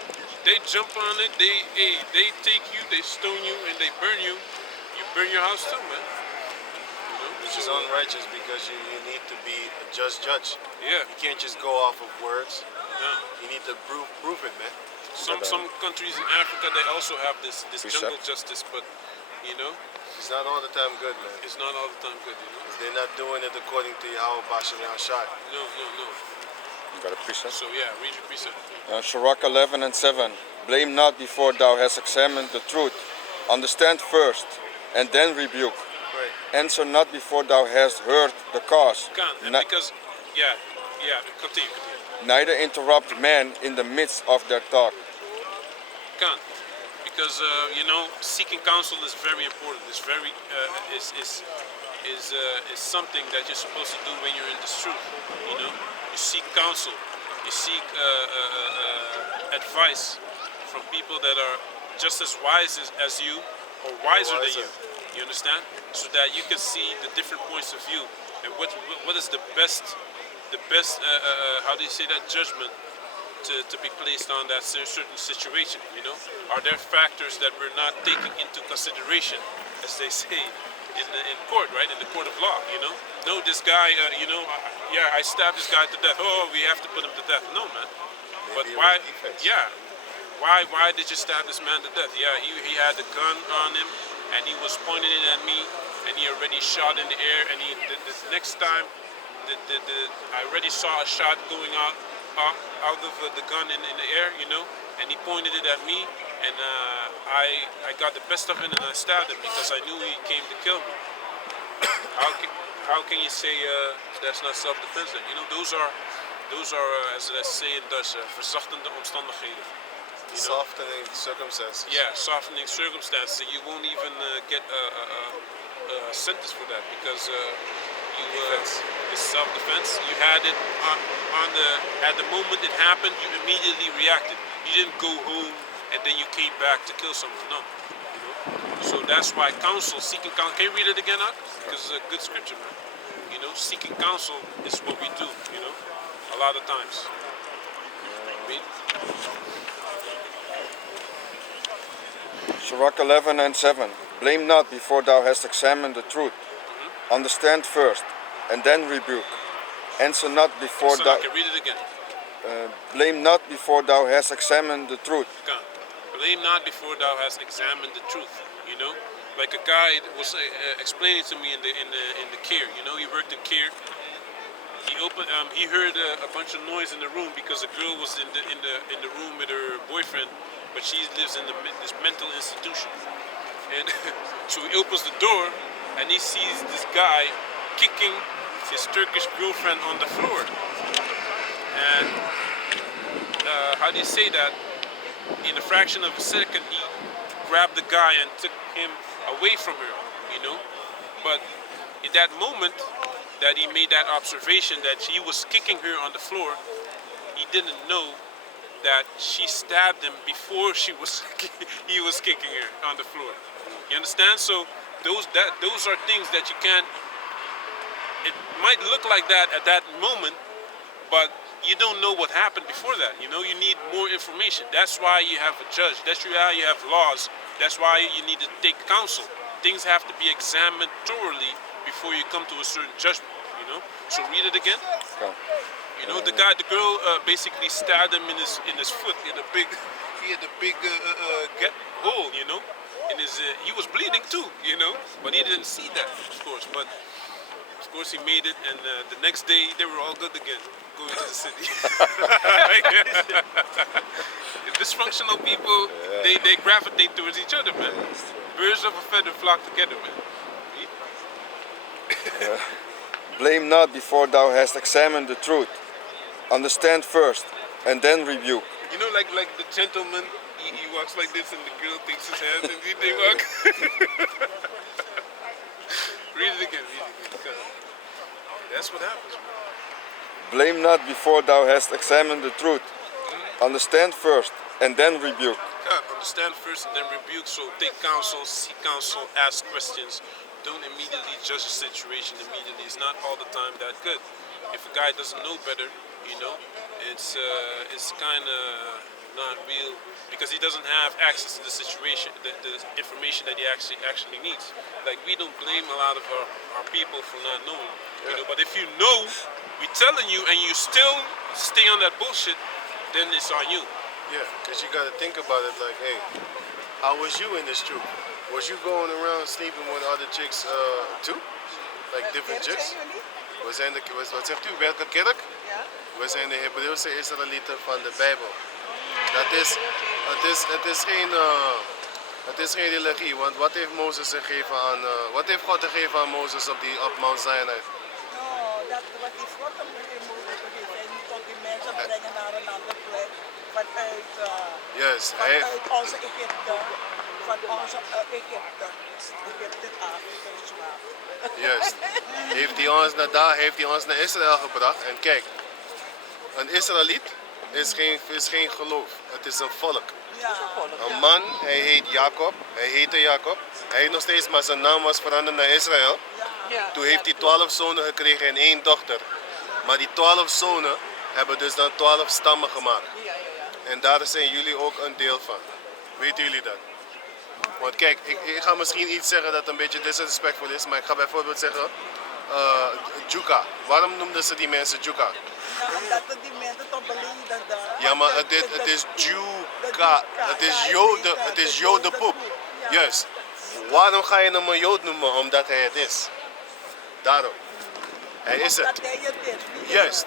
They jump on it. They take you, they stone you, and they burn you. You burn your house too, man. You know, Which is so, unrighteous because you need to be a just judge. yeah. You can't just go off of words. No. You need to prove it, man. Some countries in Africa they also have this jungle justice, but you know, It's not all the time good, man. it's not all the time good. You know. They're not doing it according to Yahweh Bashem Yahshai. No. You got a precept? So yeah, read your precept. Sirach 11 and 7. Blame not before thou hast examined the truth. Understand first, and then rebuke. Right. Answer not before thou hast heard the cause. Can't, and Ni- because continue. Neither interrupt men in the midst of their talk. Can't. Because you know, seeking counsel is very important. It's very is something that you're supposed to do when you're in this truth. You know, you seek counsel, you seek advice from people that are just as wise as you or wiser than you. You understand? So that you can see the different points of view and what is the best how do you say that, judgment to be placed on that certain situation. You know, are there factors that we're not taking into consideration, as they say in court, right? In the court of law. You know, no, this guy, I stabbed this guy to death. Oh, we have to put him to death. No, man. But Maybe it why? was defense. Yeah. Why did you stab this man to death? Yeah, he had a gun on him, and he was pointing it at me, and he already shot in the air, and the next time, I already saw a shot going out of the gun in the air, you know, and he pointed it at me, and I got the best of it, and I stabbed him because I knew he came to kill me. How can you say that's not self-defense then? You know, those are as they say in Dutch, verzachtende omstandigheden. You know? Softening circumstances. Yeah, softening circumstances. You won't even get a sentence for that because it's self-defense. You had it at the moment it happened. You immediately reacted. You didn't go home and then you came back to kill someone. No, you know. So that's why seeking counsel. Can you read it again, Ak? Because it's a good scripture, man. You know, seeking counsel is what we do. You know, a lot of times. Read. Sirach 11 and 7. Blame not before thou hast examined the truth. Understand first, and then rebuke. Answer not before So thou... I can read it again. Blame not before thou hast examined the truth. Come. Blame not before thou hast examined the truth. You know, like a guy was explaining to me in the Kier. You know, he worked in Kier. He heard a bunch of noise in the room because a girl was in the room with her boyfriend, but she lives in this mental institution. And so he opens the door and he sees this guy kicking his Turkish girlfriend on the floor. And how do you say that? In a fraction of a second, he grabbed the guy and took him away from her, you know? But in that moment that he made that observation that he was kicking her on the floor, he didn't know that she stabbed him before he was kicking her on the floor. You understand? So those are things that you can't. It might look like that at that moment, but you don't know what happened before that. You know, you need more information. That's why you have a judge. That's why you have laws. That's why you need to take counsel. Things have to be examined thoroughly before you come to a certain judgment. You know. So read it again. Okay. You know, the girl basically stabbed him in his foot. He had a big hole. You know, in his. He was bleeding too. You know, but he didn't see that, of course. But of course he made it, and the next day they were all good again, going to the city. Dysfunctional people, they gravitate towards each other, man. Birds of a feather flock together, man. Blame not before thou hast examined the truth. Understand first, and then rebuke. You know, like the gentleman, he walks like this and the girl takes his hand and they walk. Read it again, read it again. That's what happens, man. Blame not before thou hast examined the truth. Understand first and then rebuke. God, understand first and then rebuke. So take counsel, seek counsel, ask questions. Don't immediately judge the situation immediately. It's not all the time that good. If a guy doesn't know better, you know, it's kind of not real because he doesn't have access to the situation, the information that he actually needs. Like we don't blame a lot of our people for not knowing, you know. But if you know, we're telling you, and you still stay on that bullshit, then it's on you. Yeah, because you got to think about it like, hey, how was you in this troop? Was you going around sleeping with other chicks too? Like different chicks? Wat zegt u? Welke kerk? Ja. We zijn de Hebreeuwse Israëlieten van de Bijbel. Het is geen religie, want wat heeft Mozes gegeven aan, wat heeft God gegeven aan Mozes op Mount Sinai? Nou, dat wat is God hem gegeven en niet tot die mensen brengen naar een andere plek Yes, vanuit onze Egypte, van onze Egypte Afrika is zwaar. juist. Heeft hij ons naar Israël gebracht en kijk, een Israëliet is geen geloof, het is een volk. Ja. Een man, hij heet Jacob, hij heette Jacob. Hij heeft nog steeds, maar zijn naam was veranderd naar Israël. Ja. Toen heeft hij 12 zonen gekregen en 1 dochter. Maar die 12 zonen hebben dus dan 12 stammen gemaakt. En daar zijn jullie ook een deel van. Weten jullie dat? Want kijk, ik ga misschien iets zeggen dat een beetje disrespectvol is, maar ik ga bijvoorbeeld zeggen, Juka. Waarom noemden ze die mensen Juka? Ja, omdat die mensen toch beledigden. Ja, maar het is Juka. Het is Jodenpoep. Juist. Waarom ga je hem een Jood noemen? Omdat hij het is. Daarom. Hij is het. Dat hij het is. Juist.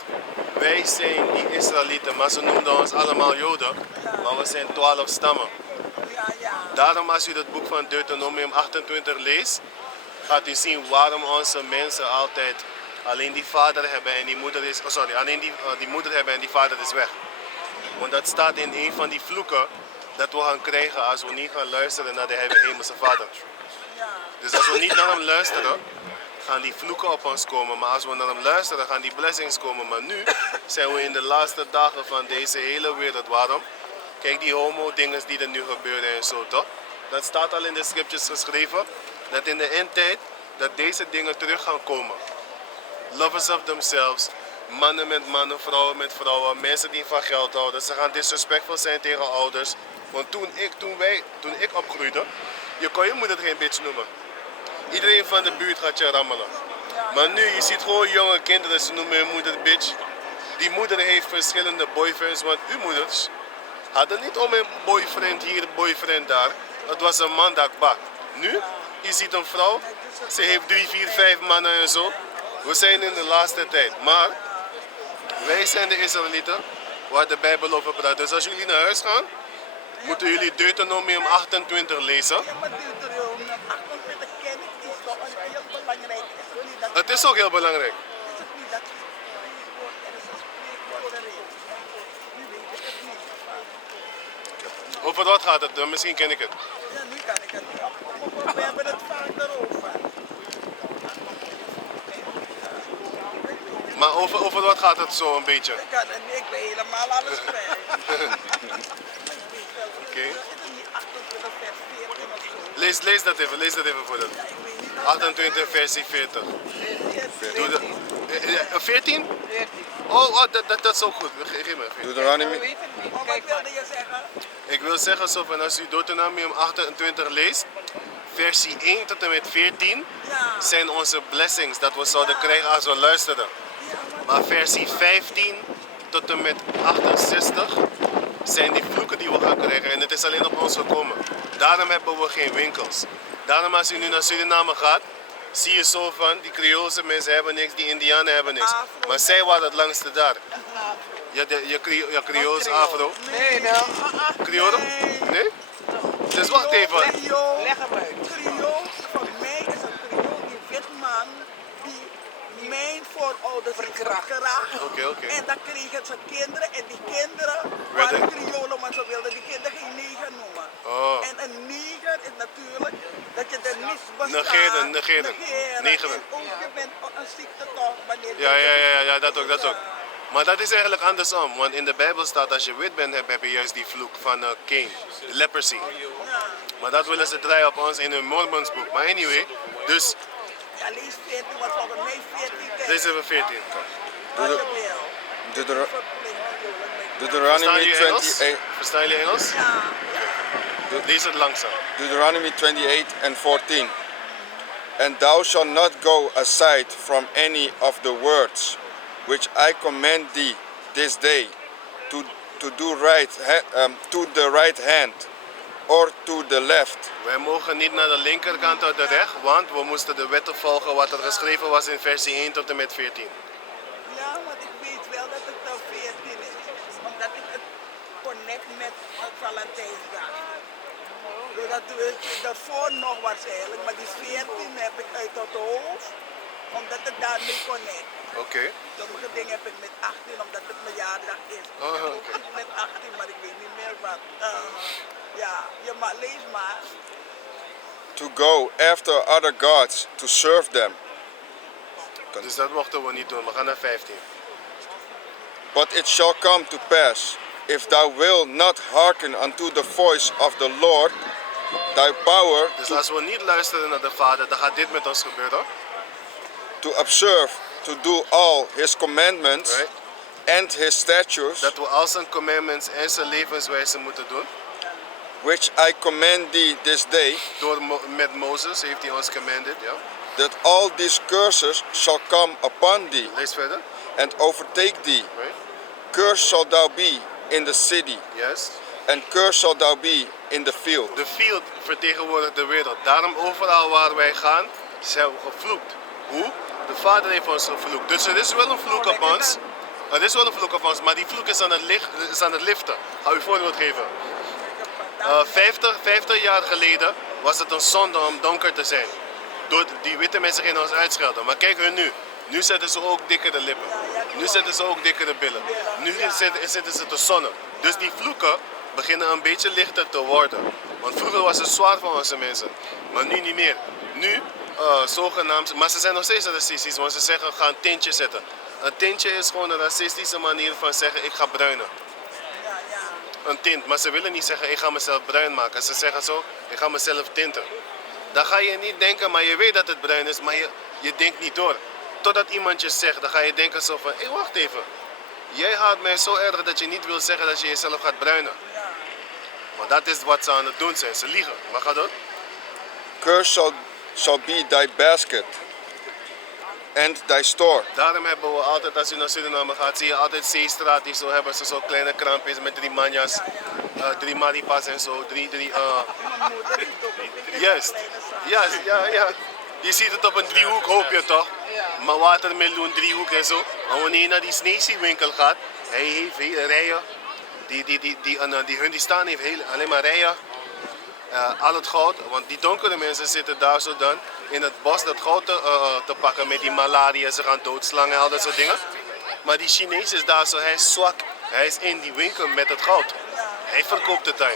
Wij zijn die Israëlieten, maar ze noemden ons allemaal Joden. Maar we zijn 12 stammen. Ja. Daarom als u het boek van Deuteronomium 28 leest, gaat u zien waarom onze mensen altijd alleen die vader hebben en die moeder is, alleen die moeder hebben en die vader is weg. Want dat staat in een van die vloeken dat we gaan krijgen als we niet gaan luisteren naar de hemelse vader. Dus als we niet naar hem luisteren, gaan die vloeken op ons komen. Maar als we naar hem luisteren, gaan die blessings komen. Maar nu zijn we in de laatste dagen van deze hele wereld. Waarom? Kijk die homo-dingen die er nu gebeuren en zo, toch? Dat staat al in de scriptures geschreven, dat in de eindtijd, dat deze dingen terug gaan komen. Lovers of themselves, mannen met mannen, vrouwen met vrouwen, mensen die van geld houden. Ze gaan disrespectvol zijn tegen ouders. Want toen ik opgroeide, je kon je moeder geen bitch noemen. Iedereen van de buurt gaat je rammelen. Maar nu, je ziet gewoon jonge kinderen, ze noemen hun moeder bitch. Die moeder heeft verschillende boyfriends, want uw moeders hadden niet om een boyfriend hier, boyfriend daar. Het was een man dat bak. Nu, je ziet een vrouw, ze heeft 3, 4, 5 mannen en zo. We zijn in de laatste tijd. Maar wij zijn de Israëlieten waar de Bijbel over praat. Dus als jullie naar huis gaan, moeten jullie Deuteronomium 28 lezen. Ja, maar Deuteronomium 28 ken ik, is toch een heel belangrijk. Het is ook heel belangrijk. Is het niet dat er is een spreekwoord erin? Nu weet ik het niet. Over wat gaat het? Misschien ken ik het. Ja, nu kan ik het niet op. We hebben het vaak erover. Maar over wat gaat het zo een beetje? Ik kan het niet, ik weet helemaal alles kwijt. Oké. Is het niet 28 vers 14 of zo? Lees dat even voor dat. Ja, ik weet niet. 28 versie 40. Doe de, 14? 14. Oh, dat is ook goed. Geef me. Deuteronomy. Maar wat wilde je zeggen? Ik wil zeggen, zo van als u Deuteronomium 28 leest, versie 1 tot en met 14 Ja. zijn onze blessings dat we zouden krijgen als we luisteren. Maar versie 15 tot en met 68 zijn die vloeken die we gaan krijgen en het is alleen op ons gekomen. Daarom hebben we geen winkels. Daarom als u nu naar Suriname gaat, zie je zo van, die Creoolse mensen hebben niks, die Indianen hebben niks. Maar zij waren het langste daar. Je Creools, Afro. Nee, nou. Creole? Nee? Dus wacht even. Leg hem uit. Creool, voor mij is een Creool die wit man die mijn voorouders verkracht. Oké. En dan kregen ze kinderen en die kinderen Werden? waren Kriolen, maar ze wilden die kinderen geen neger noemen. Oh. En een neger is natuurlijk dat je er niet bestaat. Negeren. Negeren. En ook je bent een ziekte toch wanneer Ja, dat ook. Maar dat is eigenlijk andersom, want in de Bijbel staat als je wit bent, heb je juist die vloek van Cain, leprosy. Maar dat willen ze draaien op ons in hun Mormonsboek. Maar anyway, dus Ja, lees 14, want volgens mij 14 keer. deze hebben we 14. Als je wil. Deuteronomy 28, Verstaan jullie Engels? Ja, Lees het langzaam. Deuteronomy 28 and 14. And thou shalt not go aside from any of the words which I command thee this day to do to the right hand or to the left. Wij mogen niet naar de linkerkant of de recht, want we moesten de wetten volgen wat er geschreven was in versie 1 tot en met 14. ja, want ik weet wel dat het wel 14 is. Omdat ik het connect met het Valentijnsdag. Doordat we daarvoor nog waarschijnlijk, maar die 14 heb ik uit het hoofd. Omdat het daarmee connect. Oké. Sommige dingen heb ik met 18, omdat het mijn jaardag is. Oh, Ik heb oké. ook iets met 18, maar ik weet niet meer wat. Ja, je mag lees maar. To go after other gods to serve them. Dus dat mochten we niet doen. We gaan naar 15. But it shall come to pass, if thou wilt not hearken unto the voice of the Lord, thy power Dus als we niet luisteren naar de Vader, dan gaat dit met ons gebeuren. to observe, to do all his commandments Right? and his statutes, Dat we al zijn commandments en zijn levenswijze moeten doen. which I command thee this day, Met Mozes heeft hij ons commanded. Ja. that all these curses shall come upon thee Lees verder. and overtake thee. Right? Cursed shalt thou be in the city, Juist. and cursed shalt thou be in the field. De field vertegenwoordigt de wereld. Daarom overal waar wij gaan, zijn we gevloekt. Hoe? De Vader heeft ons gevloekt. Dus er is wel een vloek op ons. Er is wel een vloek op ons, maar die vloek is aan het liften. Ga u een voorbeeld geven. 50 jaar geleden was het een zonde om donker te zijn. Door die witte mensen gingen ons uitschelden. Maar kijk hun nu. Nu zetten ze ook dikkere lippen. Nu zetten ze ook dikkere billen. Nu zitten ze te zonnen. Dus die vloeken beginnen een beetje lichter te worden. Want vroeger was het zwaar voor onze mensen. Maar nu niet meer. Nu, zogenaamd, maar ze zijn nog steeds racistisch. Want ze zeggen, ga een tintje zetten. Een tintje is gewoon een racistische manier van zeggen, ik ga bruinen. Een tint, maar ze willen niet zeggen, ik ga mezelf bruin maken. Ze zeggen zo, ik ga mezelf tinten. Dan ga je niet denken, maar je weet dat het bruin is, maar je denkt niet door. Totdat iemand je zegt, dan ga je denken zo van, hé, wacht even. Jij haat mij zo erg dat je niet wil zeggen dat je jezelf gaat bruinen. Maar dat is wat ze aan het doen zijn, ze liegen. Maar ga door. Cursed shall be thy basket and thy store. Daarom hebben we altijd, als je naar Suriname gaat, zie je altijd Zeestraat, die zo hebben ze zo kleine krampjes met 3 manjas, 3 maripas en zo, juist. Ja. Je ziet het op een driehoek, hoop je toch? Maar watermeloen, driehoek en zo. Maar wanneer je naar die sneeziewinkel gaat, hij heeft hele rijen. Die hun die staan heeft alleen maar rijen. Al het goud, want die donkere mensen zitten daar zo dan in het bos dat goud te pakken met die malaria, ze gaan doodslangen en al dat soort dingen. Maar die Chinees is daar zo, hij is zwak. Hij is in die winkel met het goud. Hij verkoopt het daar.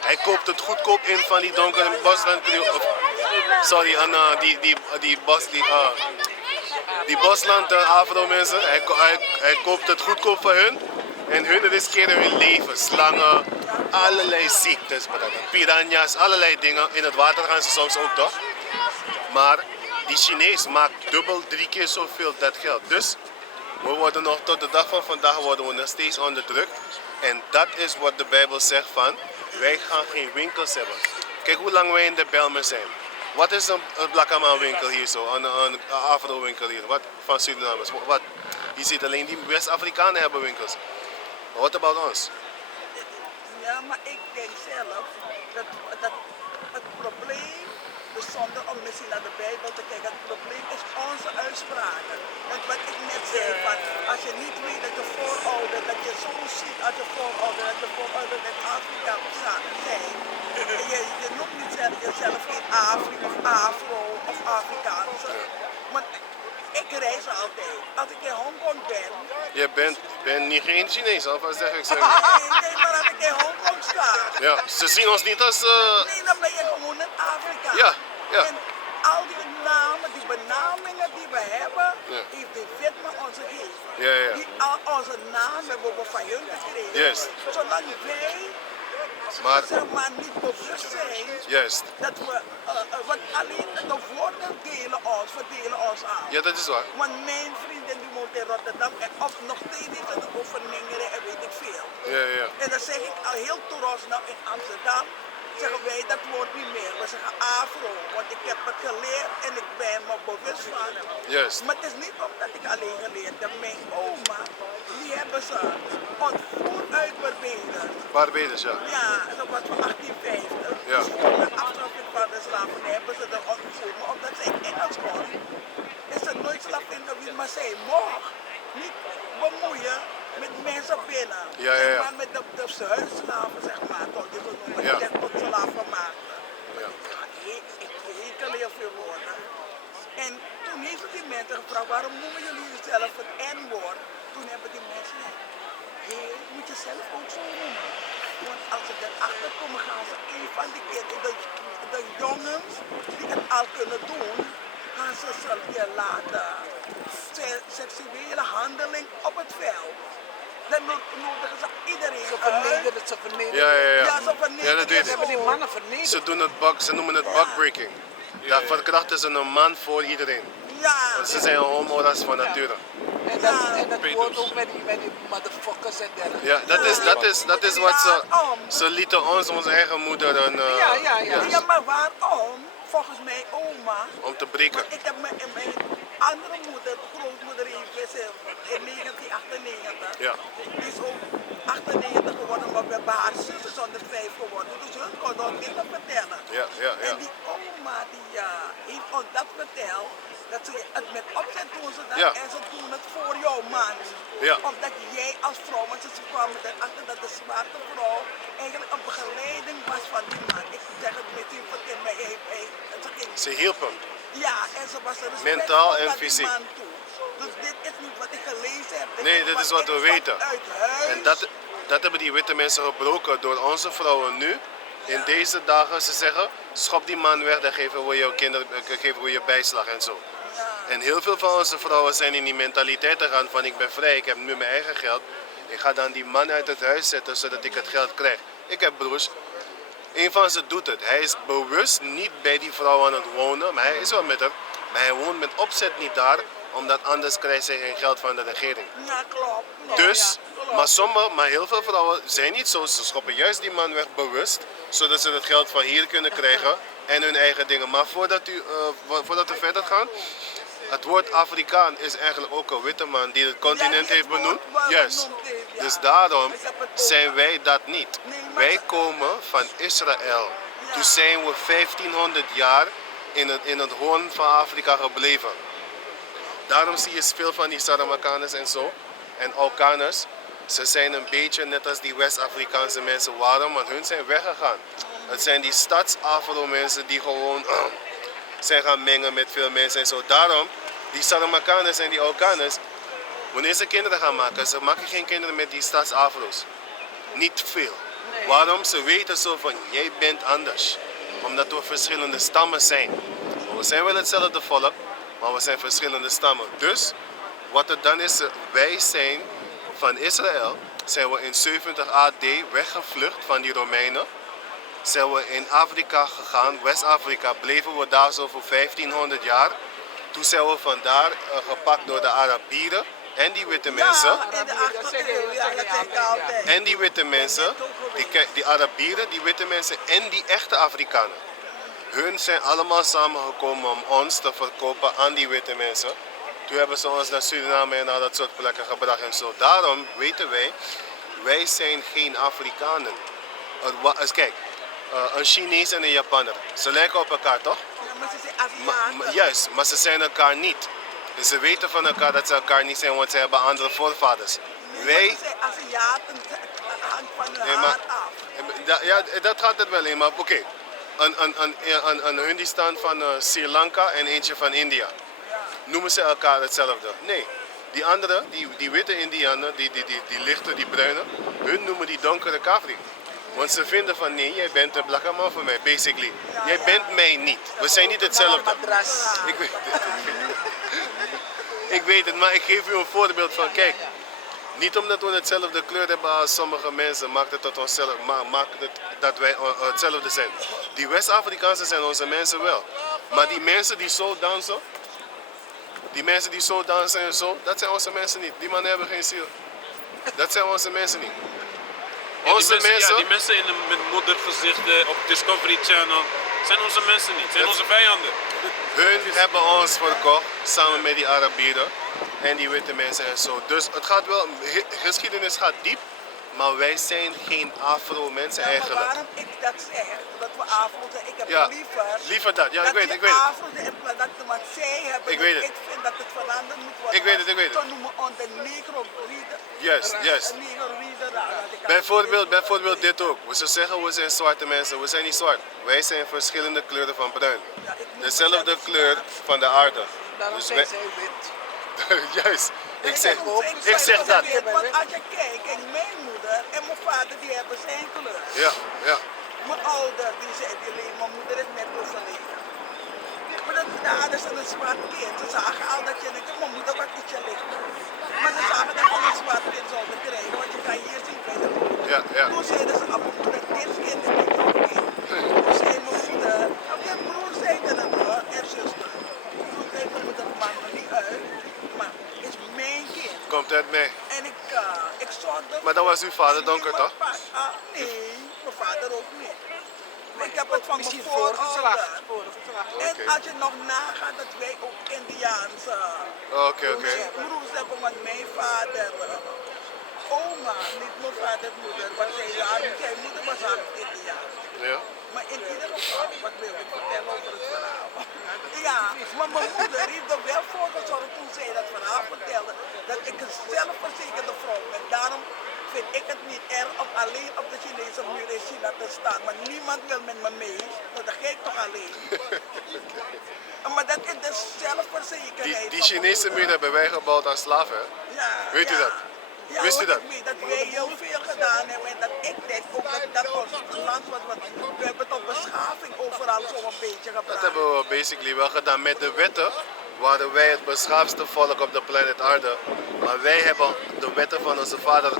Hij koopt het goedkoop in van die donkere bosland. Sorry, die bosland Afro mensen. Hij koopt het goedkoop van hun. En hun riskeren hun leven. Slangen, allerlei ziektes, piranha's, allerlei dingen. In het water gaan ze soms ook toch. Maar die Chinees maakt dubbel, 3 keer zoveel dat geld. Dus we worden nog tot de dag van vandaag worden we nog steeds onderdrukt. En dat is wat de Bijbel zegt van, wij gaan geen winkels hebben. Kijk hoe lang wij in de Bijlmer zijn. Wat is een Blakkaman winkel hier zo, een Afro winkel hier, wat van Surinamers? Wat? Je ziet alleen die West-Afrikanen hebben winkels. Wat about ons? Ja, maar ik denk zelf dat het probleem, dus zonder om misschien naar de Bijbel te kijken, het probleem is onze uitspraken. Want wat ik net zei, van, als je niet weet dat je voorouder, dat je zo ziet als je voorouder, dat je voorouder in Afrika zijn. En je noemt niet jezelf geen Afro of Afrikaanse. Maar ik reis altijd. Als ik in Hongkong ben, Je bent niet geen Chinees, alvast zeg ik. nee, maar als ik in Hongkong sta, Ja, ze zien ons niet als... nee, dan ben je gewoon in Afrika. Ja, ja. En al die namen, die benamingen die we hebben, Ja. heeft de Vietnam ons gegeven. Ja, ja. Al onze namen hebben we van hun gekregen. Juist. Zolang wij Maar, zeg maar niet bewust zijn juist. dat we, want alleen de woorden verdelen ons aan. Ja, dat is waar. Want mijn vriendin die woont in Rotterdam en of nog steeds is het over Ningeren en weet ik veel. Ja, ja. En dan zeg ik al heel toeros, nou in Amsterdam zeggen wij dat woord niet meer. We zeggen afro, want ik heb het geleerd en ik ben me bewust van. Juist. Maar het is niet omdat ik alleen geleerd heb. Mijn oma, die hebben ze ontvoerd uit Barbados. Barbados, ja. Ja, dat was van 1850. Ja. Dus voor de afschaffing van de slavernij hebben ze er ontvoerd. Maar omdat zij Engels kon, is ze nooit slavin geweest. Maar zij mocht niet bemoeien met mensen binnen. Ja, ja, ja. Zeg maar met de huisslaven, zeg maar. Tot die ze noemen. Ja. Die echt tot slaven maakten. Ja. Ik hekel heel veel woorden. En toen heeft ze die mensen gevraagd, waarom noemen jullie jezelf het N-woord? Toen hebben die mensen gezegd, hé, moet je zelf ook zo noemen. Want als ze erachter komen, gaan ze een van die kinderen, de jongens die het al kunnen doen, gaan ze je laten. Seksuele handeling op het veld. Dan nodigen ze iedereen Ze uit. vernederen, ze vernederen. Ja, ja, ja. Ja, ze vernederen. Ja, dat weet Ze ik. hebben die mannen vernederd. Ze doen het ze noemen het backbreaking. Daar verkrachten ze een man voor iedereen. Ja. Want ze zijn homo's van nature. En dat wordt ook met die motherfuckers en dergelijke. Ja, dat is wat ze lieten onze eigen moeder Ja, maar waarom? Volgens mijn oma. om te breken. Want ik heb mijn andere moeder, grootmoeder, heeft in 1998. Ja. Die is ook 98 geworden, maar we hebben haar zus onder 5 geworden. Dus hun kon ons dingen vertellen. Ja, ja, ja. En die oma die heeft ons dat verteld. Dat ze het met opzet doen ze dat Ja. en ze doen het voor jouw man. Ja. Omdat jij als vrouw, want ze kwamen erachter dat de zwarte vrouw eigenlijk een begeleiding was van die man. Ik zeg het misschien in mij. Ze hielpen. Ja, en ze was er Mentaal en naar die fysiek. man toe. Dus dit is niet wat ik gelezen heb. Nee, dit is wat we weten. Uit huis. En dat hebben die witte mensen gebroken door onze vrouwen nu. In deze dagen, ze zeggen, schop die man weg, dan geven we je kinderen, geven we je bijslag en zo. En heel veel van onze vrouwen zijn in die mentaliteit gegaan van ik ben vrij, ik heb nu mijn eigen geld. Ik ga dan die man uit het huis zetten zodat ik het geld krijg. Ik heb broers, een van ze doet het. Hij is bewust niet bij die vrouw aan het wonen, maar hij is wel met haar. Maar hij woont met opzet niet daar, omdat anders krijgt zij geen geld van de regering. Ja, klopt. Dus, Ja, klopt. maar heel veel vrouwen zijn niet zo. Ze schoppen juist die man weg bewust, zodat ze het geld van hier kunnen krijgen en hun eigen dingen. Maar voordat we verder gaan, het woord Afrikaan is eigenlijk ook een witte man die het continent heeft benoemd. Juist. Dus daarom zijn wij dat niet. Wij komen van Israël. Toen zijn we 1500 jaar in het hoorn van Afrika gebleven. Daarom zie je veel van die Saramakaners en zo. En Aukaners. Ze zijn een beetje net als die West-Afrikaanse mensen. Waarom? Want hun zijn weggegaan. Het zijn die stads-Afro-mensen die gewoon zijn gaan mengen met veel mensen en zo. Daarom, die Saramakaners en die Aukaners, wanneer ze kinderen gaan maken, ze maken geen kinderen met die stads-Afro's. Niet veel. Nee. Waarom? Ze weten zo van, jij bent anders. Omdat we verschillende stammen zijn. We zijn wel hetzelfde volk, maar we zijn verschillende stammen. Dus, wat het dan is, wij zijn van Israël, zijn we in 70 AD weggevlucht van die Romeinen. Zijn we in Afrika gegaan, West-Afrika, bleven we daar zo voor 1500 jaar. Toen zijn we vandaar gepakt door de Arabieren en die witte mensen. Ja, in de achtereeuw, ja, dat zeg ik altijd. En die witte mensen, die Arabieren, die witte mensen en die echte Afrikanen. Hun zijn allemaal samengekomen om ons te verkopen aan die witte mensen. Toen hebben ze ons naar Suriname en naar dat soort plekken gebracht en zo. Daarom weten wij zijn geen Afrikanen. Kijk, een Chinees en een Japaner, ze lijken op elkaar toch? Ja, maar ze zijn Aziaten. Juist, maar ze zijn elkaar niet. Dus ze weten van elkaar dat ze elkaar niet zijn, want ze hebben andere voorvaders. Nee, maar ze zijn Aziaten, het hangt van hun haar af. Ja, dat gaat het wel in, maar oké. Een hun die staan van Sri Lanka en eentje van India. noemen ze elkaar hetzelfde. Nee, die andere, die witte Indianen, die lichte, die bruine, hun noemen die donkere Kafri. Want ze vinden van nee, jij bent een blakke man voor mij, basically. Jij bent mij niet. We zijn niet hetzelfde. Ik weet het. Ik weet het, maar ik geef u een voorbeeld van, kijk, niet omdat we hetzelfde kleur hebben als sommige mensen, maakt het dat wij hetzelfde zijn. Die West-Afrikaanse zijn onze mensen wel. Maar die mensen die zo dansen, en zo, dat zijn onze mensen niet. Die mannen hebben geen ziel. Dat zijn onze mensen niet. Onze mensen, die mensen met moedergezichten op Discovery Channel zijn onze mensen niet, zijn onze vijanden. hun hebben ons verkocht samen met die Arabieren en die witte mensen en zo. Dus het gaat wel, geschiedenis gaat diep, maar wij zijn geen Afro-mensen Ja, maar eigenlijk. waarom ik dat zeg, dat we Afro zijn, ik heb Ja, liever dat. Ja, ik weet het. Afro zijn in plaats dat wat zij hebben. Ik weet het. Ik vind dat het veranderd moet worden. Ik weet het. Zo noemen we ons de negro-reader. Juist. Bijvoorbeeld dit ook. Ze zeggen we zijn zwarte mensen, we zijn niet zwart. Wij zijn verschillende kleuren van bruin. Dezelfde kleur van de aarde. Daarom Dus zijn zij wit. Juist, ik zeg dat. Want als je kijkt, kijk, mijn moeder en mijn vader die hebben zijn kleur. Ja. Mijn ouder die zei die alleen, mijn moeder is net overleden. Maar daar hadden ze een zwart kind. Ze zagen al dat je denkt, mijn moeder was ietsje lichter. Maar ze zagen dat je een zwart kind zouden krijgen, want je kan hier zien bij de moeder. Ja. Toen zeiden ze, mijn moeder, dit kind is niet jouw kind. Toen zei mijn moeder, mijn broer zei dat het hoor, en zuster. Toen zei mijn moeder, maakt me niet uit, maar het is mijn kind. Komt uit mij. En ik zorgde... Maar dan was uw vader donker, toch? Nee, mijn vader ook niet. Ik heb het van mijn Misschien voorouders. voorgeslacht. En als je nog nagaat dat wij ook Indiaanse Oké. broers hebben, want mijn vader, oma, niet mijn vaders moeder, want zijn moeder was half Indiaan. Ja. Maar in ieder geval, wat wil ik vertellen over het verhaal? Ja, maar mijn moeder heeft er wel voor gezorgd toen zij dat verhaal vertelde, dat ik een zelfverzekerde vrouw ben. Daarom vind ik het niet erg om alleen op de Chinese muur in China te staan. Maar niemand wil met me mee, want dan ga ik toch alleen. Maar dat is de zelfverzekerheid. Die Chinese muur hebben wij gebouwd als slaven, hè? Ja, Weet u dat? Ja, Wist u dat? Ik weet dat wij heel veel gedaan hebben en dat ik denk ook dat ons land was, want we hebben toch beschaving overal zo'n beetje Dat gebracht. hebben we basically wel gedaan. Met de wetten waren wij het beschaafdste volk op de planeet aarde. Maar wij hebben de wetten van onze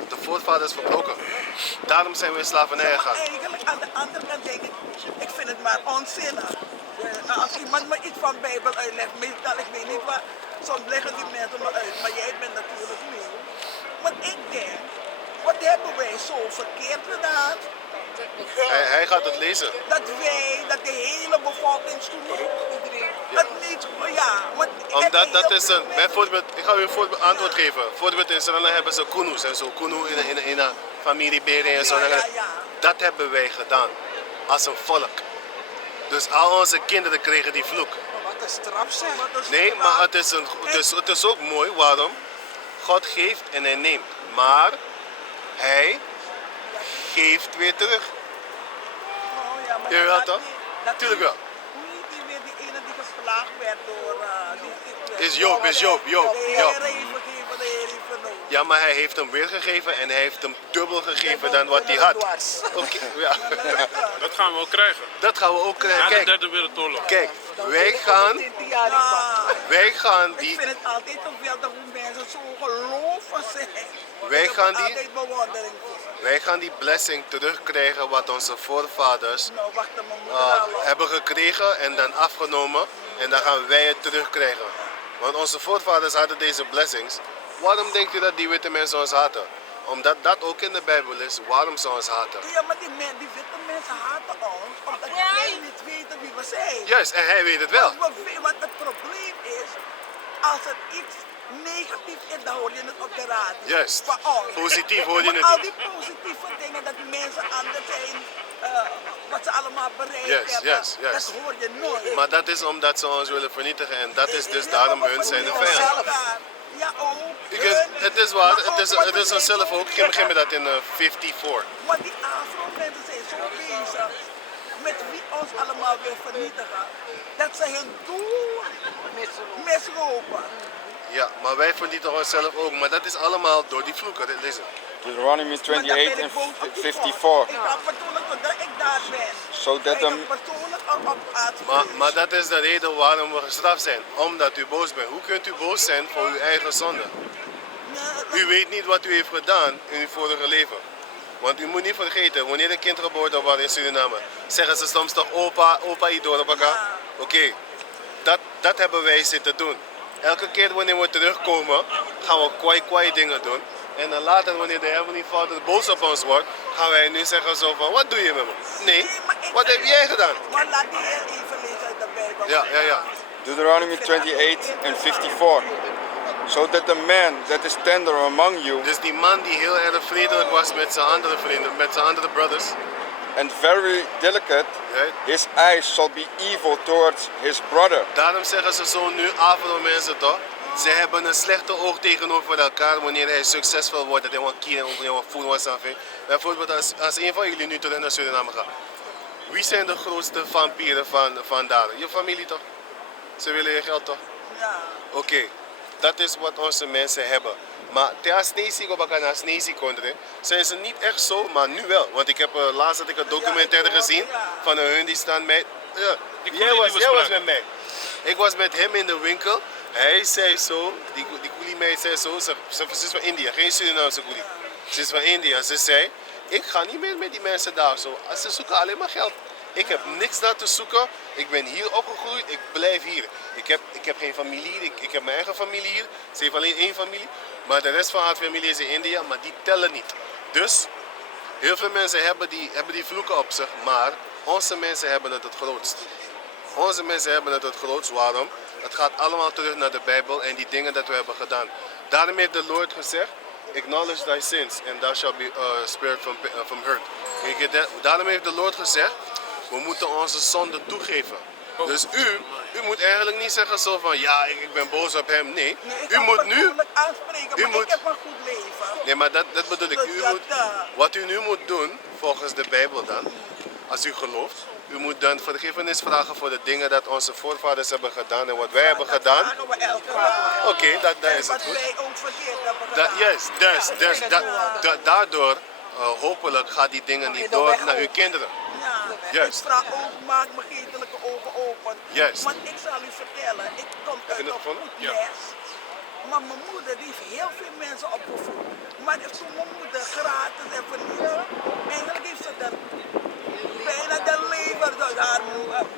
de voorvaders verbroken. Daarom zijn we in slavernij Maar gegaan. eigenlijk aan de andere kant denk ik vind het maar onzinnig. Als iemand me iets van Bijbel uitlegt, meestal, ik weet niet wat, soms leggen die mensen me uit, maar jij bent natuurlijk nieuw. Want ik denk, wat hebben wij zo verkeerd gedaan? Hij gaat het lezen. Dat de hele bevolkingsgroep het niet, want Omdat dat is een, bijvoorbeeld, ik ga u een antwoord geven. Bijvoorbeeld in Suriname hebben ze kunu's en zo. Kunu in een familie beren en zo. Dat hebben wij gedaan. Als een volk. Dus al onze kinderen kregen die vloek. Wat een straf zeg. Nee, maar het is ook mooi. Waarom? God geeft en hij neemt. Maar hij geeft weer terug. Je wilt toch? Tuurlijk wel. Hoe heet die weer, die ene die geslaagd werd door Is Joop. De Heer even geven, de Heer even nodig. Ja, maar hij heeft hem weer gegeven en hij heeft hem dubbel gegeven dan wat hij had. Oké, ja. Dat gaan we ook krijgen. Dat gaan we ook krijgen. Na de Kijk, derde wereldoorlog. kijk, wij gaan die... Ik vind het altijd geweldig hoe mensen zo geloven zijn. Wij gaan die- altijd bewondering voor. Wij gaan die blessing terugkrijgen wat onze voorvaders Nou, wacht, mijn moeder al. hebben gekregen en dan afgenomen. En dan gaan wij het terugkrijgen. Want onze voorvaders hadden deze blessings. Waarom denkt u dat die witte mensen ons haten? Omdat dat ook in de Bijbel is. Waarom ze ons haten? Ja, maar die witte mensen haten ons omdat wij niet weten wie we zijn. Juist, en hij weet het wel. Want het probleem is, als het iets negatief is, dan hoor je het op de radio. Juist. Van ons. Positief hoor je Maar het al niet. die positieve dingen, dat mensen anders zijn, wat ze allemaal bereikt hebben, Yes. dat hoor je nooit. Maar dat is omdat ze ons willen vernietigen. En dat is dus daarom hun zijn de vijand. Ja, ook. Het is waar, het is onszelf ook. Geef me dat in 54. Want die Afro-mensen zijn zo bezig met wie ons allemaal weer vernietigen, dat ze hun doel mislopen. Ja, maar wij vernietigen onszelf ook. Maar dat is allemaal door die vloeken. Listen. Deuteronomy Maar daar 28 ben and ik boos op die God. 54. Ik ga persoonlijk totdat ik daar ben. So that Ik ga the persoonlijk op aanspreken. Maar dat is de reden waarom we gestraft zijn. Omdat u boos bent. Hoe kunt u boos zijn voor uw eigen zonde? U weet niet wat u heeft gedaan in uw vorige leven. Want u moet niet vergeten, wanneer een kind geboren wordt in Suriname, zeggen ze soms toch opa Idor op elkaar? Ja. Oké, dat hebben wij zitten doen. Elke keer wanneer we terugkomen, gaan we kwaai dingen doen. En dan later, wanneer de Heavenly Father boos op ons wordt, gaan wij nu zeggen zo van, wat doe je met me? Nee, wat heb jij gedaan? Maar laat die heer even lezen uit de Bijbel. Ja. Deuteronomy 28 and 54. So that the man that is tender among you Dus die man die heel erg vriendelijk was met zijn andere vrienden, met zijn andere brothers, and very delicate, right? his eyes shall be evil towards his brother. Daarom zeggen ze zo nu Afro-mensen toch? Ze hebben een slechte oog tegenover elkaar wanneer hij succesvol wordt. Dat hij een kind of een voet was aan. Bijvoorbeeld als een van jullie nu terug naar Suriname gaat. Wie zijn de grootste vampieren van daar? Je familie toch? Ze willen je geld toch? Ja. Oké, dat is wat onze mensen hebben. Maar als Nesi op elkaar naar Nesi konden, zijn ze niet echt zo, maar nu wel. Want ik heb laatst had ik een documentaire gezien van hun die staan met. Ja, jij was met mij. Ik was met hem in de winkel. Hij zei zo, die coolie meid zei zo, ze is van India, geen Surinaamse coolie. Ze is van India. Ze zei, ik ga niet meer met die mensen daar zo. Ze zoeken alleen maar geld. Ik heb niks daar te zoeken. Ik ben hier opgegroeid. Ik blijf hier. Ik heb geen familie hier. Ik heb mijn eigen familie hier. Ze heeft alleen één familie. Maar de rest van haar familie is in India. Maar die tellen niet. Dus heel veel mensen hebben die vloeken op zich. Maar onze mensen hebben het grootst. Onze mensen hebben het grootst. Waarom? Het gaat allemaal terug naar de Bijbel en die dingen dat we hebben gedaan. Daarom heeft de Lord gezegd, acknowledge thy sins and thou shalt be spared from hurt. Daarom heeft de Lord gezegd, we moeten onze zonde toegeven. Dus u moet eigenlijk niet zeggen zo van, ja, ik ben boos op hem. Nee, u moet nu... aanspreken, maar ik heb een goed leven. Nee, maar dat bedoel ik. Wat u nu moet doen, volgens de Bijbel dan, als u gelooft, u moet dan vergiffenis vragen voor de dingen dat onze voorvaders hebben gedaan en wat wij hebben gedaan. Oké, dat is het goed. Wat wij ook verkeerd hebben gedaan. Dus daardoor, hopelijk gaat die dingen niet door naar uw kinderen. Ja, ik vraag ook, maak mijn geestelijke ogen open. Juist. Want ik zal u vertellen, ik kom uit een goed nest. Maar mijn moeder die heeft heel veel mensen opgevoed. Maar toen mijn moeder gratis en vernieuwd, eigenlijk heeft ze dan bijna de leven door haar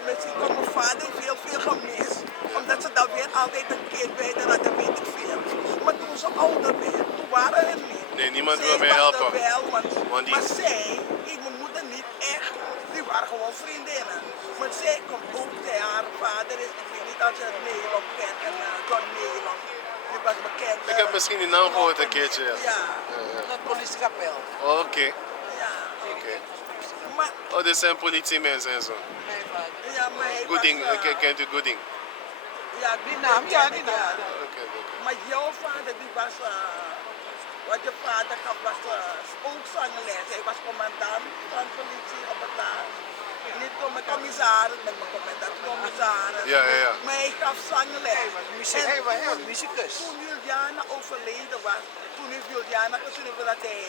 misschien kon mijn vader heeft heel veel gemist. Omdat ze dan weer altijd een kind bij haar hadden, weet ik veel. Maar toen ze ouder werd, toen waren er niet. Nee, niemand wil mij helpen. Maar zij, mijn moeder niet echt, die waren gewoon vriendinnen. Maar zij komt ook bij haar vader is, ik weet niet als je Nederland kent, en John Nederland. Die was bekend. Ik heb misschien die naam gehoord een keertje. Ja. Het politiekapel. Oké. Ja. Maar, dit zijn politiemensen en zo. Ja, maar Gooding, kent u Gooding? Ja, die naam. Oké. Maar jouw vader, die was, wat je vader gaf, was ook zangles. Hij was commandant van politie op het laag. Niet commissaris, met mijn commandant, commissaris. Ja. Maar hij gaf zangles. Hij was muzikus. Toen Juliana overleden was, toen heeft Juliana geschreven dat hij...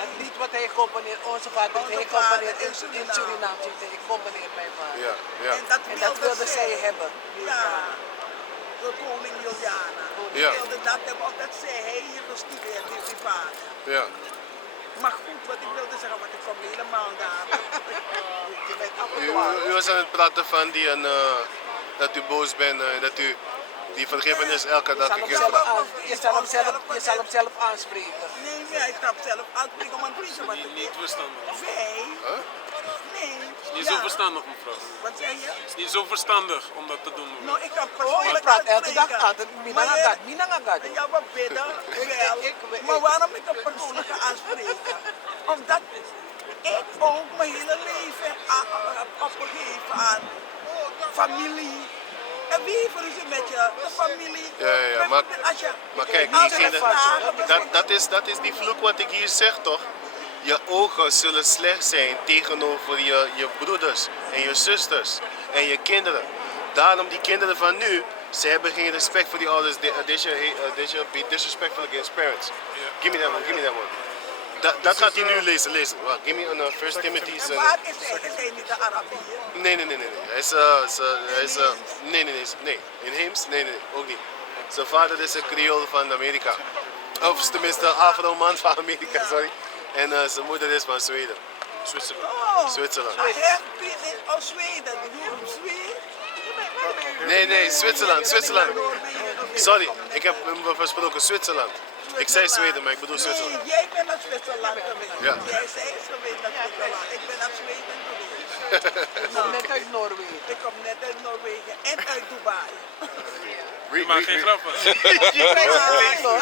Dat lied wat hij componeert, onze vader, hij componeert in Suriname. Ik componeer mijn vader. Ja. En dat wilde zij hebben. Ja. De koning Juliana. Die wilde dat hebben, omdat hij hier gestudeerd heeft, die vader. Ja. Maar goed, wat ik wilde zeggen, want ik kom helemaal daar. U was aan het praten van dat u boos bent, dat u die vergiffenis elke dag keer. Je zal hem zelf aanspreken. Nee, ik ga zelf aanspreken, maar weet je wat het is? Niet verstandig. Wij? Nee. Niet zo verstandig, mevrouw. Wat zeg je? Het is niet zo verstandig om dat te doen. Nou, ik ga persoonlijk Ik praat elke dag aanspreken. aan. Minangagat. Ja, we bidden wel. Maar waarom ik een persoonlijke aanspreken? Omdat ik ook mijn hele leven heb opgegeven aan familie. En wie heeft ruzie met je? De familie. Ja, maar kijk, dat is die vloek wat ik hier zeg toch? je ogen zullen slecht zijn tegenover je broeders en je zusters en je kinderen. Daarom die kinderen van nu, ze hebben geen respect voor die ouders. They should be disrespectful against parents. Give me that one, give me that one. Dat gaat hij nu lezen. Well, give me on 1 Timothy. En waar is hij niet de Arabier? Nee. Hij is nee. Inheems? Nee, ook niet. Zijn vader is een Creool van Amerika. Of tenminste een Afro-man van Amerika, sorry. En zijn moeder is van Zweden. Zwitserland. Zwitserland. Hij heeft in Zweden. Nee, Zwitserland. Sorry, ik heb hem versproken, Zwitserland. Ik zei Zweden, maar ik bedoel Zwitserland. Nee, jij bent naar Zwitserland geweest. Ja. Jij zei is geweest naar Zwitserland. Ik ben naar Zweden geweest. Net uit Noorwegen. Ik kom net uit Noorwegen en uit Dubai. Je maakt geen grappen.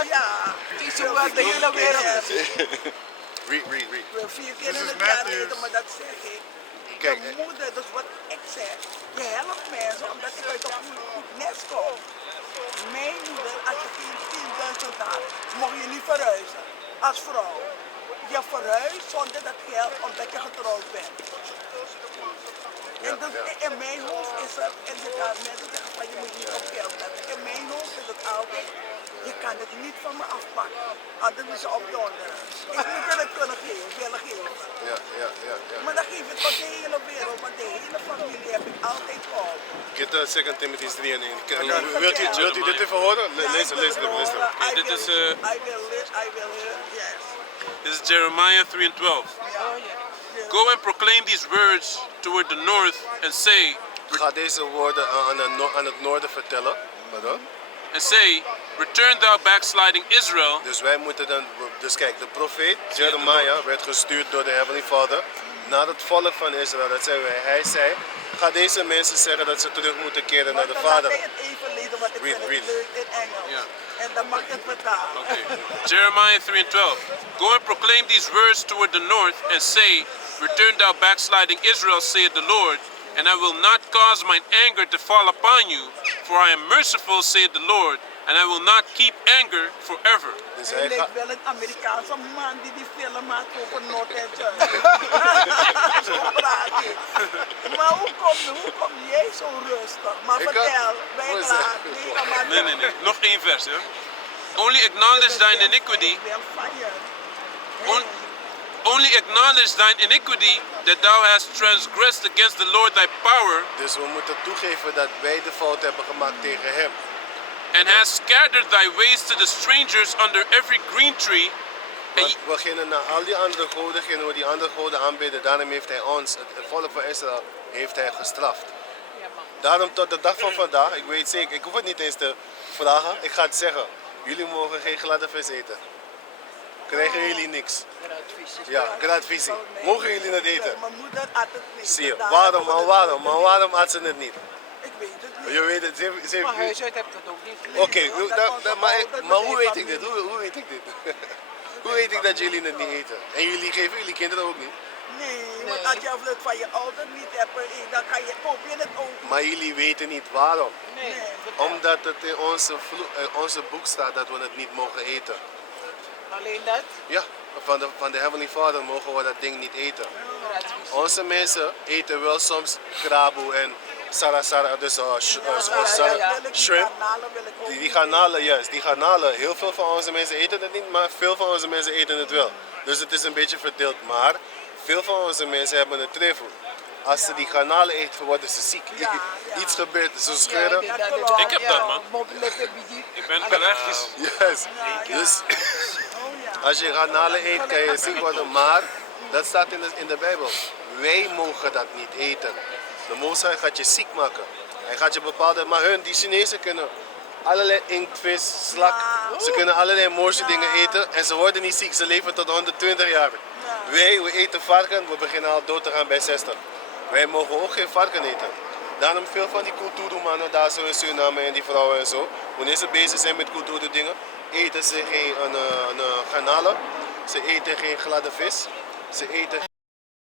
Ja. Die zo wat de hele wereld is. Read. We 4 keer in is het jaar Matthews. eten, maar dat zeg ik. Kijk, Je moeder, dus wat ik zeg, je helpt mensen omdat ik uit een goed nest kom. Mijn moeder, als je 10.000 had, mocht je niet verhuizen als vrouw. Je verhuist zonder dat geld omdat je getrouwd bent. En dus in mijn hoofd is het, en je kan mensen zeggen van je moet niet op geld letten. In mijn hoofd is het altijd, je kan het niet van me afpakken. Anders is je op donderen. Ik moet het kunnen geven, willen geven. Ja. Maar dan geef ik het de hele wereld, want de hele familie heb ik altijd geholpen. Get 2 Timothy 3 en 1. Wilt u dit even horen? Lees het. Dit is, I will live, yes. This is Jeremiah 3 and 12. Go and proclaim these words toward the north and say, Ga deze woorden aan het noorden vertellen. Pardon? return thou backsliding Israel, Dus wij moeten dan, dus kijk, de profeet Jeremiah werd gestuurd door de Heavenly Father naar het volk van Israël. Dat zei wij. Hij zei, ga deze mensen zeggen dat ze terug moeten keren naar de Vader. Laat mij het even lezen, want ik vind het leuk in Engels. Ja. En dan mag je het vertalen. Okay. Jeremiah 3 and 12. Go and proclaim these words toward the north and say, return thou backsliding Israel, saith the Lord, and I will not cause mine anger to fall upon you, for I am merciful, saith the Lord, and I will not keep anger forever. Dus Hij hij lijkt gaat, wel een Amerikaanse man die film maakt over Noord en Zuid. Zo praat hij. Maar hoe kom jij zo rustig? Maar vertel, wij klaar. Nee. Nog één vers, ja. Only acknowledge thine iniquity. Only acknowledge thine iniquity that thou hast transgressed against the Lord thy power, dus we moeten toegeven dat wij de fout hebben gemaakt tegen hem. and hast scattered thy ways to the strangers under every green tree. Want we gingen naar al die andere goden, gingen we die andere goden aanbidden. Daarom heeft hij ons, het volk van Israël, heeft hij gestraft. Daarom tot de dag van vandaag, ik weet zeker, ik hoef het niet eens te vragen, ik ga het zeggen. Jullie mogen geen gladde vis eten. Krijgen jullie niks. Ja, gradvisie. Mogen jullie het eten? Mijn moeder had het niet. Zie je, waarom had ze het niet? Ik weet het niet. Je weet het, ze Maar heeft... huis uit heb ik het ook niet. Oké, maar hoe weet ik dit? Hoe weet ik dit? Hoe weet ik dat jullie het niet eten? En jullie geven jullie kinderen ook niet? Nee, want als je het van je ouders niet hebt, dan koop je het ook. Maar jullie weten niet waarom. Nee. Omdat het in onze boek staat dat we het niet mogen eten. Alleen dat? Ja, van de Heavenly Father mogen we dat ding niet eten. Onze mensen eten wel soms kraboe en sarasara, dus shrimp. Die garnalen, juist, die garnalen. Heel veel van onze mensen eten het niet, maar veel van onze mensen eten het wel. Dus het is een beetje verdeeld, maar veel van onze mensen hebben het trefoe. Als ze die garnalen eten, worden ze ziek. Iets gebeurt, ze scheuren. Ik heb dat, man. Ik ben allergisch. Juist. Dus als je garnalen eet, kan je ziek worden. Maar dat staat in de Bijbel. Wij mogen dat niet eten. De Mozart gaat je ziek maken. Hij gaat je bepaalde... Maar die Chinezen kunnen allerlei inktvis, slak. Ze kunnen allerlei mooie dingen eten. En ze worden niet ziek. Ze leven tot 120 jaar. We eten varken. We beginnen al dood te gaan bij 60. Wij mogen ook geen varken eten. Daarom veel van die cultuurmannen daar zo in Suriname en die vrouwen en zo. Wanneer ze bezig zijn met cultuurdingen, eten ze geen garnalen. Ze eten geen gladde vis. Ze eten